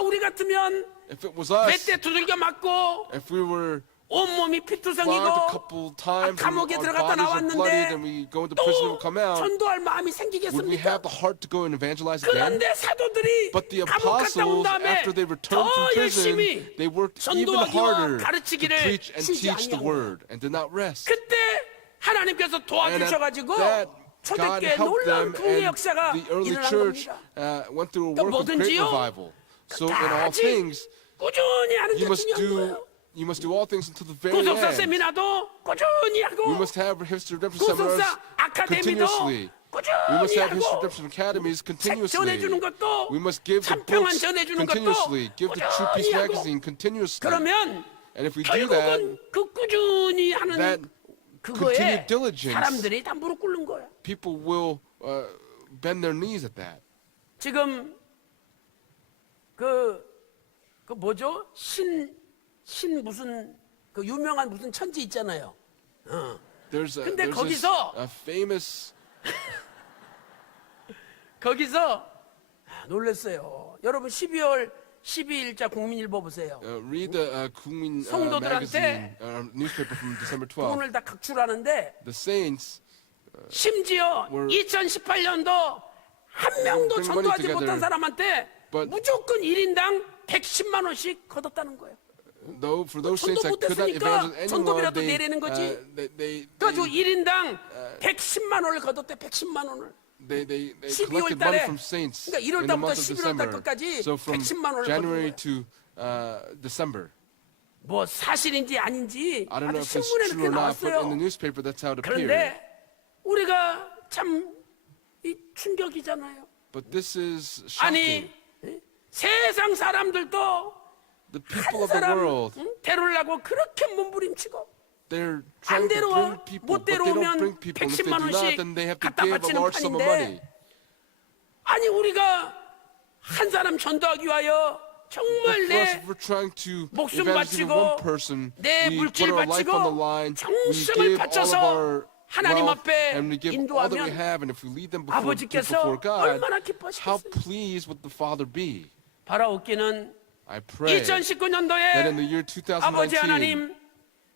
우리 같으면 If it was us, 몇 대 두들겨 맞고 if we were 온몸이 flogged a 피투성이고 couple times and 감옥에 our 들어갔다 bodies are bloodied 나왔는데 and we go into prison and 또 come out, 전도할 마음이 would we 생기겠습니까? have the heart to go and evangelize again? 그런데 사도들이 But the 감옥 갔다 온 apostles, 다음에 after they returned 더 from prison, 열심히 they worked even 전도하기와 harder to 가르치기를 preach and 쉬지 teach the 아니하고 word and did not rest. 그때 하나님께서 도와주셔가지고 that God 초대교회 helped 놀라운 them, 붕의 and 역사가 the early 일어난 church 겁니다. went through a 그러니까 work of great 뭐든지요, revival. So in all 끝까지 things, 꾸준히 하는 게 you must 중요한 do 거예요. you must do all things until the very 구속사 end. 세미나도 꾸준히 하고 We must have history redemption seminars 구속사 아카데미도 continuously. We must 꾸준히 have history 하고 redemption academies 책 continuously. 전해주는 것도 We must give the 참평안 books 전해주는 것도 continuously. Give the True Peace 꾸준히 하고 magazine continuously. 그러면 And if we do that, 결국은 그 꾸준히 하는 that 그거에 continued diligence, 사람들이 다 무릎 꿇는 거야. people will bend their knees at that. 지금 그 뭐죠? 신 무슨 그 유명한 무슨 천지 있잖아요. There's 근데 this 거기서- famous. 거기서 놀랐어요. 여러분 12월 12일자 국민일보 보세요. Read the Kumin 성도들한테 magazine newspaper from December 12th. 돈을 다 각출하는데 The saints 심지어 were- 2018년도 한 명도 bring money 전도하지 together, 못한 사람한테 but- 무조건 1인당 110만 원씩 거뒀다는 거예요. though for those 전도 saints that could not 못했으니까 evangelize anyone, 전도비라도 내리는 거지. they 그래가지고 1인당 110만 원을 거뒀대. 110만 원을. they 12월 collected money 달에 from saints 그러니까 1월 in the 달부터 month of 11월 달 December. 끝까지 So from 110만 원을 January 거둔 to December. 뭐 사실인지 아닌지 I don't know 아주 if it's 신문에 true 그렇게 or not, but in the 나왔어요. newspaper that's how it appeared. 그런데 우리가 참 이 충격이잖아요. But this is 아니 shocking. 세상 사람들도 The 한 people of the 사람 world, 데려오려고 그렇게 몸부림치고 they're 안 trying to 데려와 bring people, 못 but they don't 데려오면 bring people. And if they 110만 do not, 원씩 then they have to 갖다 give a 바치는 large sum of money. 판인데 아니 우리가 한 사람 전도하기 위하여 정말 But for us, 내 if we're trying to 목숨 evangelize even 바치고 one person, 내 we 물질 put our life on the 바치고 line, we 정성을 give all of 바쳐서 our 하나님 wealth, 앞에 and we give all that we 인도하면 have, and if we lead them before 아버지께서 God, 얼마나 how 기뻐하시겠어요. pleased would the Father be? 바라옵기는 I pray that in 2019년도에 the year 아버지 2019, 하나님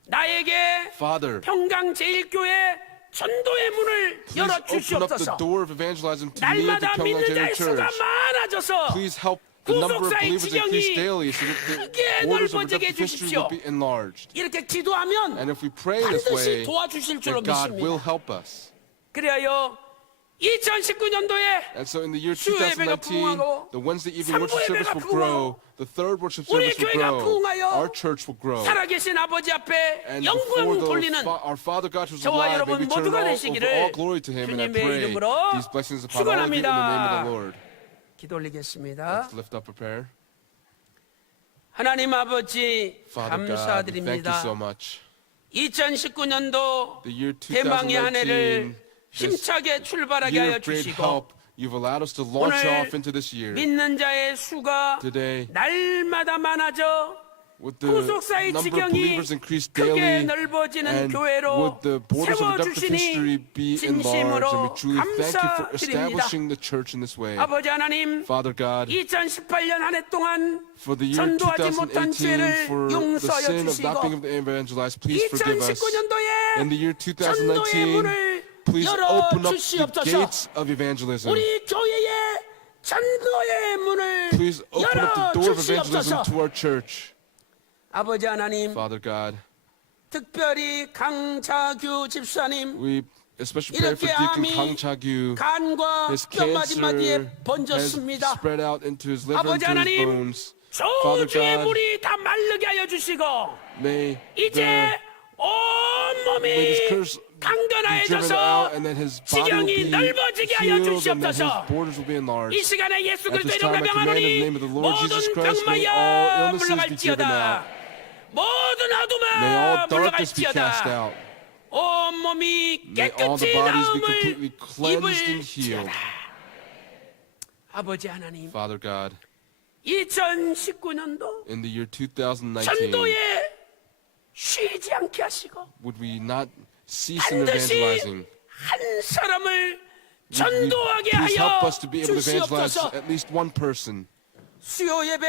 나에게 Father, 평강 제일교회 전도의 문을 please 열어 open up the 주시옵소서. door of evangelism to me at the 날마다 믿는 Pyongyang 자의 수가 Church. 많아져서 Please help the number of 구속사의 believers increase 지경이 daily so that the 크게 borders of 넓어지게 redemptive history 해주십시오. will be enlarged. 이렇게 기도하면 And if we pray this 반드시 way, 도와주실 줄로 that God will 믿습니다. help us. 그래야 2019년도에 And so in the year 수 예배가 2019, 부흥하고, the Wednesday evening 삼부 worship service 예배가 will grow, 부흥하고, the third worship 우리 service will 교회가 grow, 부흥하여 our church will grow. 살아계신 아버지 앞에 And 영광 before 돌리는 our Father God who's 저와 alive, may 여러분 we turn 모두가 all, over 되시기를 all glory to Him. And I 주님의 pray 이름으로 these blessings upon all of you in the name of the Lord. 기도 올리겠습니다. Let's lift up a prayer. 하나님 아버지 Father God, we thank you 감사드립니다. so much. 2019년도 The year 대망의 한 해를 2019, 힘차게 출발하게 year 하여 of great 주시고 help, you've allowed us to launch 오늘 off into this year. 믿는 자의 수가 Today, 날마다 많아져 with the 구속사의 number of 지경이 believers increased 크게 daily, 넓어지는 and 교회로 would the borders of redemptive history 세워주시니 be enlarged, and we 진심으로 truly thank you for 감사드립니다. establishing the church in this way. 아버지 하나님 Father God, 2018년 한 해 동안 for the year 전도하지 못한 2018, 죄를 for the 용서하여 sin of not being 주시고 able to evangelize, please forgive us. 2019년도에 In the year 전도의 2019, 문을 please 열어 open up the 주시옵소서. gates of evangelism. 우리 교회의 전도의 문을 Please open up the 열어 door of evangelism 주시옵소서. to our church. 아버지 하나님 Father God, 특별히 강자규 집사님 we especially pray for 이렇게 Deacon 암이 Kang Cha-gyu. 간과 His 뼈 마디마디에 cancer has 번졌습니다. spread out into his liver, 아버지 into his 하나님 bones. Father 저주의 God, 물이 다 마르게 하여 주시고 may 이제 may this 온몸이 curse be driven 강건하여져서 out, and that his body will 지경이 be 넓어지게 하여 healed, and that his 주시옵소서. borders will be enlarged. 이 시간에 예수 At 그리스도 this 이름으로 time, I command in the 명하노니 name of the Lord 모든 Jesus Christ, may 병마야 all illnesses be driven 물러갈지어다. out. 모든 May all 어둠아 darkness be cast 물러갈지어다. out. 온몸이 May all the 깨끗이 bodies be 나음을 completely cleansed and healed. 입을지어다. 아버지 하나님 Father God, 2019년도 in the year 2019, 전도에 쉬지 않게 하시고 would we not cease in 반드시 evangelizing? 한 사람을 Would we 전도하게 please help 하여 us to be able to evangelize 주시옵소서. at least one person? 수요 예배,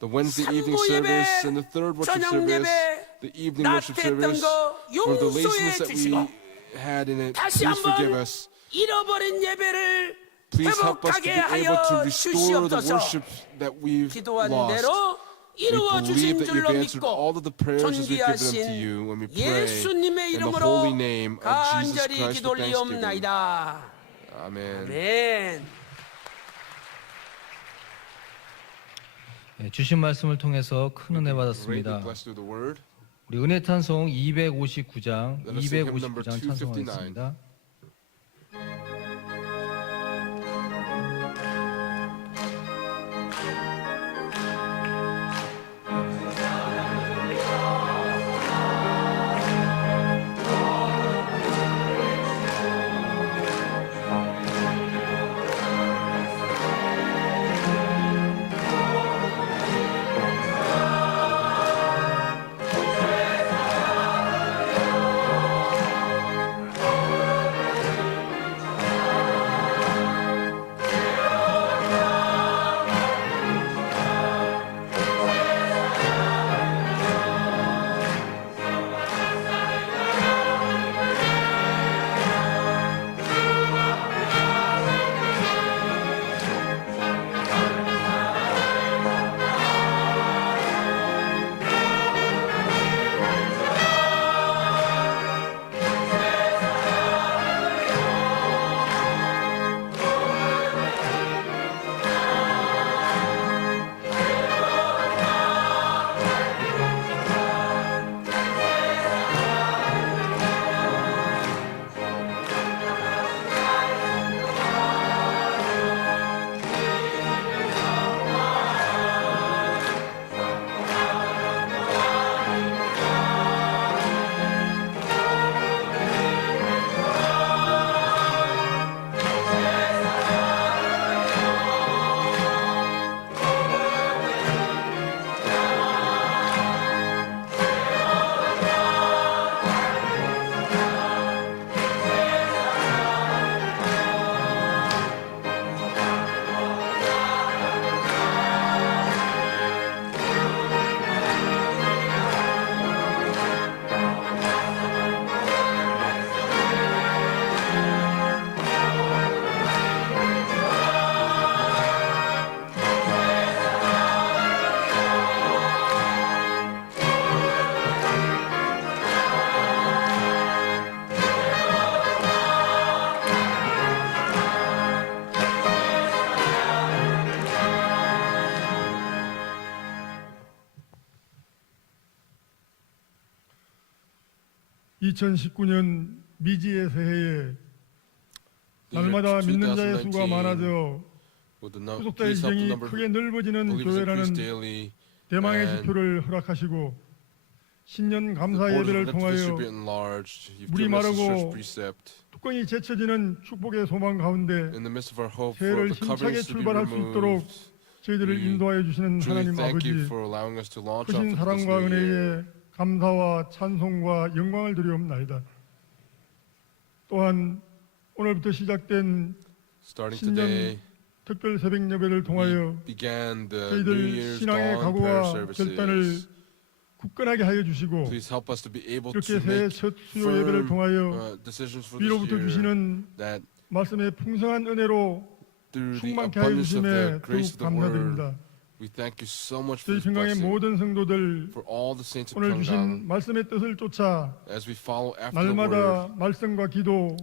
The Wednesday evening 삼부 예배, service and the third worship 저녁 service, 예배, the evening worship 나태했던 service, 거 for the 용서해 laziness that 주시고 we had in it, 다시 please forgive 한번 us. 잃어버린 예배를 Please help us to be 회복하게 able to 하여 restore the 주시옵소서. worship that we've 기도한 lost. 대로 We 이루어 believe 주신 that you've 줄로 answered all 믿고 of the prayers as we've given them to 존귀하신 you when we pray 예수님의 in the 이름으로 holy name of Jesus 간절히 Christ 기도 with thanksgiving. 올리옵나이다. Amen. 아멘. 네, 주신 말씀을 통해서 큰 은혜 Greatly 받았습니다. blessed through the word. 우리 은혜 찬송 259장, Let us sing hymn number 259장 259. 찬송하겠습니다. 2019년 미지의 새해에 The year 날마다 믿는 자의 수가 2019, 많아져 with the 구속자의 please help the 지경이 number 크게 of 넓어지는 believers increase 교회라는 daily. 대망의 and 지표를 허락하시고 신년 The 감사 borders 예배를 are left to 통하여 distribute enlarged. You've 물이 given us the 마르고 church precept. 뚜껑이 제쳐지는 축복의 소망 가운데 In the midst of our hope 새해를 for the 힘차게 covenants to be 출발할 수 있도록 removed, 저희들을 we 인도하여 주시는 truly 하나님 thank you 아버지 for allowing us to launch off 크신 into this 사랑과 new year. 은혜에 감사와 찬송과 영광을 드리옵나이다. 또한 오늘부터 시작된 Starting 신년 today, 특별 새벽 예배를 we 통하여 began the New 저희들 Year's 신앙의 Dawn prayer 각오와 결단을 services. 굳건하게 하여 주시고 Please help us to be able 이렇게 to 새해 make 첫 수요 예배를 firm 통하여 decisions for this 위로부터 year 주시는 that 말씀의 풍성한 은혜로 through the 충만케 하여 abundance of the 주심에 grace of 더욱 the Word, 감사드립니다. we thank you so much for 저희 this 평강의 blessing. 모든 성도들 For all the saints of 오늘 Pyongyang, 주신 말씀의 뜻을 쫓아 as we follow after the Word 날마다 말씀과 기도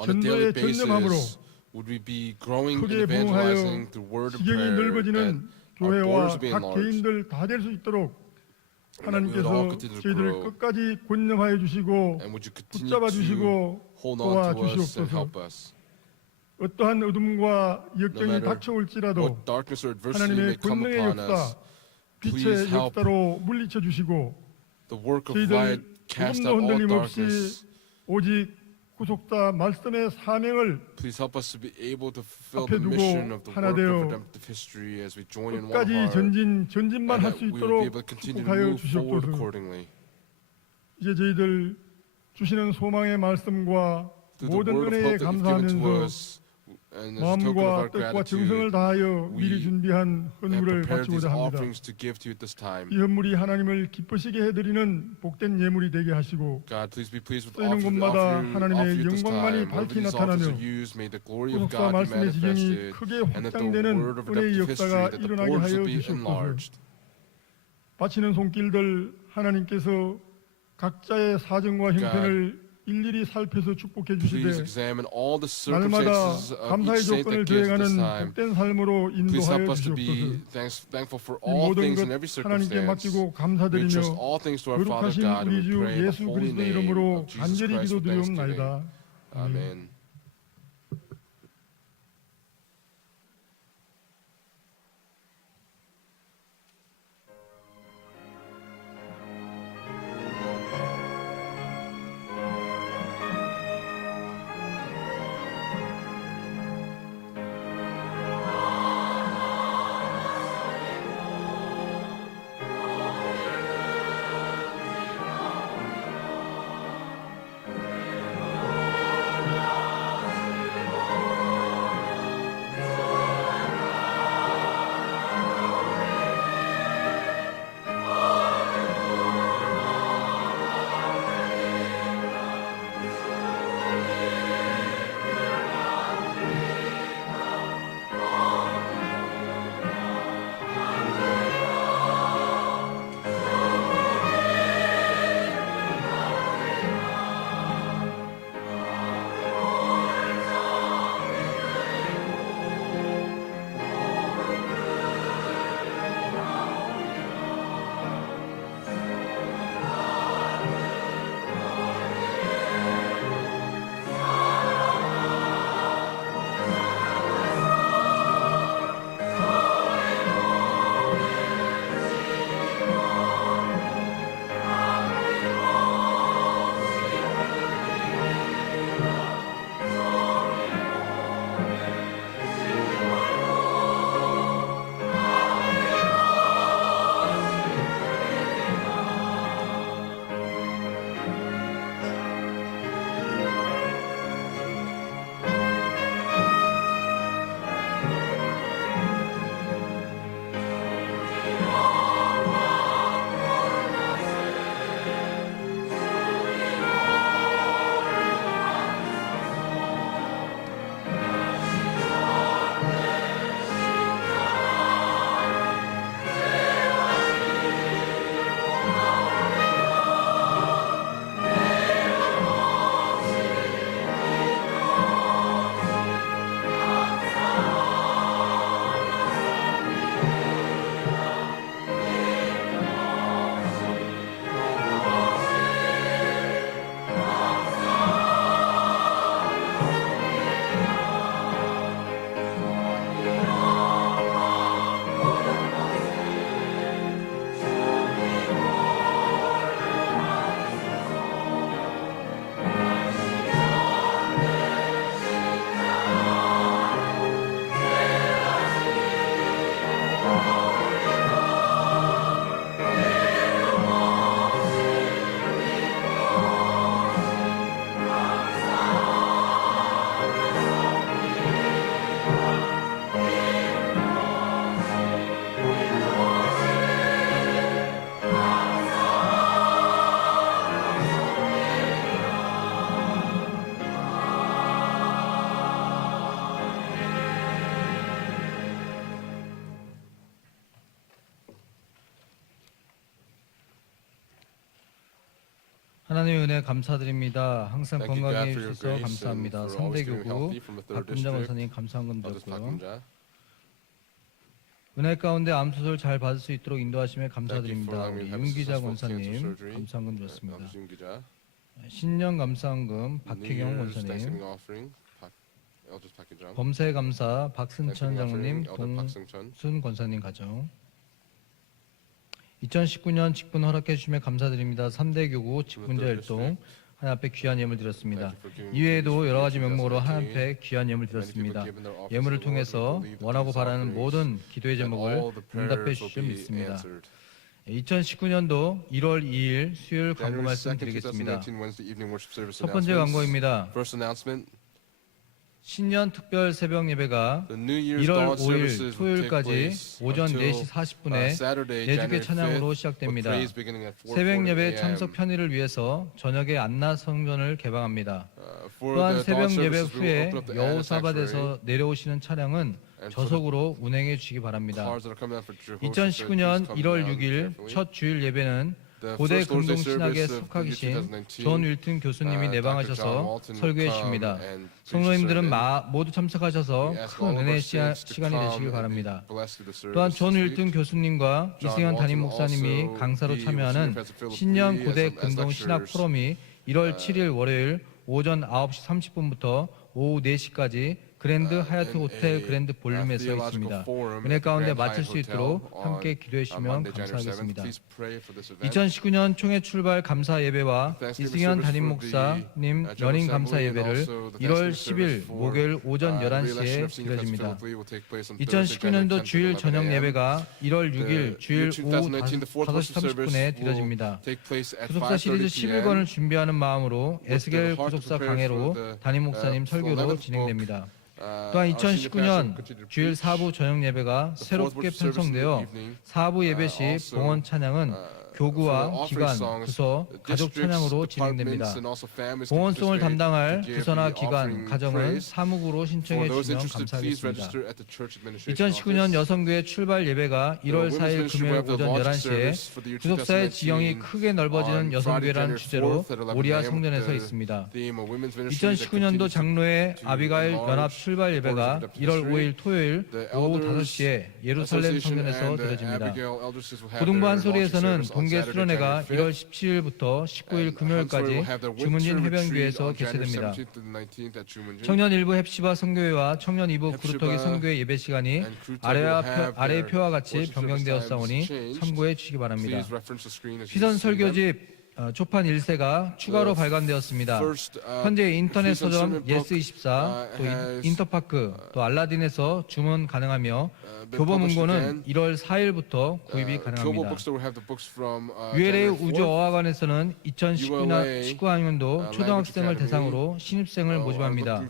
on a daily 전도에 전념함으로 basis, would we be growing and 크게 evangelizing 부흥하여 through Word and 지경이 prayer, that 넓어지는 our borders 교회와 will be 각 enlarged, 개인들 다 될 수 있도록 and that we would all 하나님께서 continue to 저희들을 grow, 끝까지 권념하여 주시고 and would you continue 붙잡아 to 주시고 hold on to us and 도와주시옵소서. help us. 어떠한 어둠과 No 역경이 matter 닥쳐올지라도 what darkness or adversity may 하나님의 come 권능의 upon 역사, us, 빛의 please help 역사로 물리쳐 주시고 the work of 저희들 light cast 조금도 out all 흔들림 없이 darkness. 오직 구속사 말씀의 사명을 Please help us to be able to fulfill 앞에 the 두고 mission of the 하나 work of 되어 redemptive history as we join in one 끝까지 heart, 전진만 and 할 that 수 we would be 있도록 able to continue to 축복하여 move forward 주시옵소서. accordingly. 이제 저희들 주시는 소망의 말씀과 Through the 모든 word of 은혜에 hope that you've given to 감사하면서 us, and as a token of 마음과 our 뜻과 gratitude, 정성을 다하여 we 미리 준비한 have 헌물을 prepared these 바치고자 합니다. offerings to give to you at this time. 이 헌물이 하나님을 기쁘시게 해드리는 복된 예물이 되게 하시고 God, please be pleased with the 쓰이는 offer 곳마다 offer you 하나님의 at this 영광만이 time. Wherever 밝히 these offerings 나타나며 are used, may the glory of 구속사 God be 말씀의 지경이 manifested, 크게 and that the 확장되는 word of 은혜의 redemptive 역사가 history, that the 일어나게 borders 하여 will be 주시옵소서. enlarged. 바치는 손길들 하나님께서 각자의 사정과 형편을 일일이 살펴서 축복해 Please 주시되 examine all the 날마다 circumstances of 감사의 each saint 조건을 that gives this 더해가는 time. 복된 삶으로 Please help 인도하여 us to 주시옵소서. be thankful for 이 all 모든 things 것 in every 하나님께 circumstance. 맡기고 We 감사드리며 entrust all things to our Father 거룩하신 God, and 우리 we 주 pray in the 예수 holy 그리스도 name 이름으로 of Jesus 간절히 Christ with thanksgiving. 기도드리옵나이다. Amen. 하나님의 은혜 감사드립니다. 항상 Thank you, 건강해 God, for your 주셔서 grace 감사합니다. and for always keeping me 3대교구 healthy from the third 박금자 district. 권사님 감사한금 Eldest 드렸고요. Pakimja. 은혜 가운데 암 수술 잘 받을 수 있도록 인도하심에 Thank you for 감사드립니다. allowing me 우리 to have a 윤기자 successful cancer 권사님 surgery. 감사한금 드렸습니다. Eldest Yungija. 신년 감사한금 New 박혜경 Year's 권사님, Thanksgiving offering. Eldest Pakimja. 범사의 감사 박승천 Thanksgiving 장로님, offering. Elder Pak Seung-chun. 동순 권사님 가정. 2019년 직분 허락해 주심에 감사드립니다. 3대 교구 직분자 일동 하나님 앞에 귀한 예물 드렸습니다. 이외에도 여러 가지 명목으로 하나님 앞에 귀한 예물 드렸습니다. 예물을 통해서 원하고 바라는 모든 기도의 제목을 응답해 주실 믿습니다. 2019년도 1월 2일 수요일 광고 말씀 드리겠습니다. 첫 번째 광고입니다. First announcement. 신년 특별 새벽 예배가 The New Year's 1월 dawn 5일 services will take 토요일까지 place 오전 until 4시 40분에 Saturday, 예주교 January 찬양으로 5th, 시작됩니다. with praise beginning at 4:40 새벽 예배 a.m. 참석 편의를 위해서 저녁에 안나 성전을 개방합니다. For 또한 the dawn 새벽 예배 services, we will 후에 open up the Anna Sanctuary. 여호사밧에서 내려오시는 차량은 And for 저속으로 운행해 주시기 바랍니다. Cars that are coming out for Jehoshaphat, 2019년 please come 1월 down 6일 carefully. 첫 주일 예배는 The 고대 first Thursday 금동신학에 service of 속하 the 계신 year 2019, 존 윌튼 교수님이 Dr. John 내방하셔서 Walton will 설교해 come 주십니다. and preach a 성도님들은 sermon. 모두 참석하셔서 We ask 큰 all of 은혜의 our saints to 시간이 come 되시길 and be 바랍니다. blessed through the service 또한 존 this 윌튼 week. 교수님과 John 이승현 담임 Walton 목사님이 also 강사로 be 참여하는 with Pastor Philip 신년 Lee 고대 as 금동 신학 lecturers. 포럼이 1월 7일 월요일 오전 9시 30분부터 오후 4시까지 그랜드 하얏트 호텔 그랜드 볼륨에서 있습니다. 은혜 가운데 마칠 수 있도록 함께 기도해 주시면 감사하겠습니다. 2019년 총회 출발 감사 예배와 이승현 담임 목사님 연임 감사 예배를 1월 10일 목요일 오전 11시에 드려집니다. 2019년도 주일 저녁 예배가 1월 6일 주일 오후 5시 30분에 드려집니다. 구속사 시리즈 11권을 준비하는 마음으로 에스겔 구속사 강해로 담임 목사님 설교로 진행됩니다. 또한 2019년 주일 4부 저녁 예배가 새롭게 편성되어 4부 예배 시 봉헌 찬양은 교구와 기관, 부서, 가족 찬양으로 진행됩니다. 봉헌송을 담당할 부서나 기관, 가정은 사무국으로 신청해 주시면 감사하겠습니다. 2019년 여성교회 출발 예배가 1월 4일 금요일 오전 11시에 구속사의 지형이 크게 넓어지는 여성교회라는 주제로 모리아 성전에서 있습니다. 2019년도 장로회 아비가일 연합 출발 예배가 1월 5일 토요일 오후 5시에 예루살렘 성전에서 드려집니다. 고등부 한소리에서는 동계 수련회가 1월 17일부터 19일 금요일까지 주문진 해변교회에서 개최됩니다. 청년 일부 헵시바 선교회와 청년 2부 구루터기 선교회 예배 시간이 아래의 표와 같이 변경되었사오니 참고해 주시기 바랍니다. 시선 설교집 초판 1세가 추가로 발간되었습니다. 현재 인터넷 서점 예스24, 또 인터파크, 또 알라딘에서 주문 가능하며 교보 문고는 1월 4일부터 구입이 가능합니다. ULA 우주어학원에서는 2019학년도 초등학생을 대상으로 신입생을 모집합니다.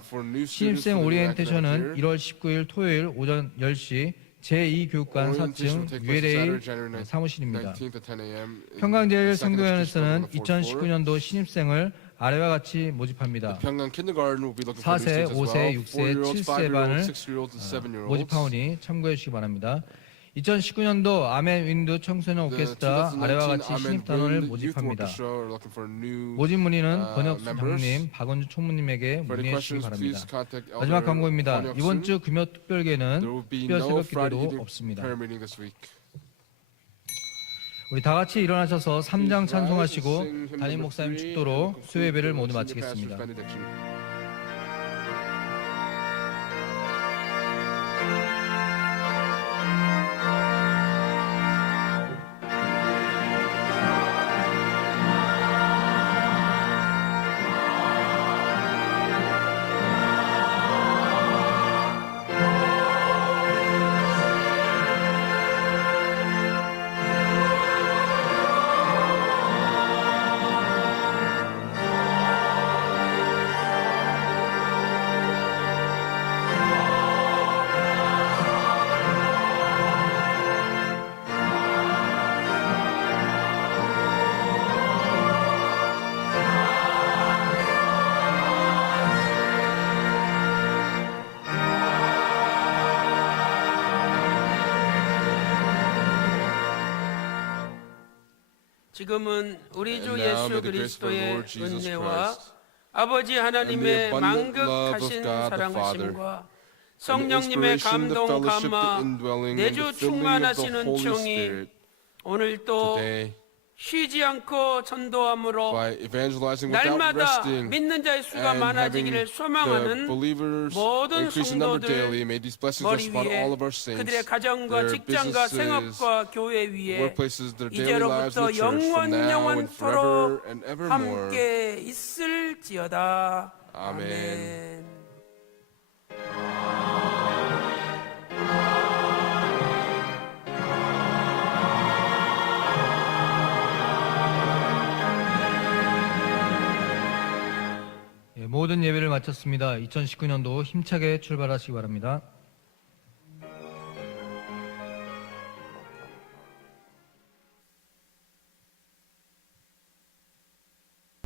신입생 오리엔테이션은 1월 19일 토요일 오전 10시 제2교육관 4층 ULA 사무실입니다. 평강제일 선교연에서는 2019년도 신입생을 아래와 같이 모집합니다. 4세, 5세, 6세, 7세 반을 모집하오니 참고해 주시기 바랍니다. 2019년도 아멘 윈드 청소년 오케스트라 아래와 같이 신입단원을 모집합니다. 모집 문의는 권혁수 장로님, 박원주 총무님에게 문의해 주시기 바랍니다. 마지막 광고입니다. 이번 주 금요 특별계는 특별 새벽 기도도 없습니다. 우리 다 같이 일어나셔서 3장 찬송하시고 담임 목사님 축도로 수요 예배를 모두 마치겠습니다. 지금은 우리 주 And now may 예수 the grace of our 그리스도의 Lord Jesus 은혜와 Christ 아버지 and the 하나님의 abundant love of 만극하신 God the 사랑하심과 and the 성령님의 inspiration, the 감동 fellowship, the 감화 indwelling, and 내주 the filling of the 충만하시는 Holy 충이 Spirit 오늘 또 today 쉬지 않고 전도함으로 by evangelizing without 날마다 resting 믿는 자의 수가 and having 많아지기를 the 소망하는 believers 모든 increase in number 성도들 daily. May these blessings rest 머리 upon 위에 all of our saints, 그들의 가정과 their 직장과 businesses, 생업과 교회 위에 workplaces, their daily lives in 이제로부터 the church, from now and 영원토록 forever and evermore. 함께 있을지어다. 아멘. 아멘. 예, 모든 예배를 마쳤습니다. 2019년도 힘차게 출발하시기 바랍니다.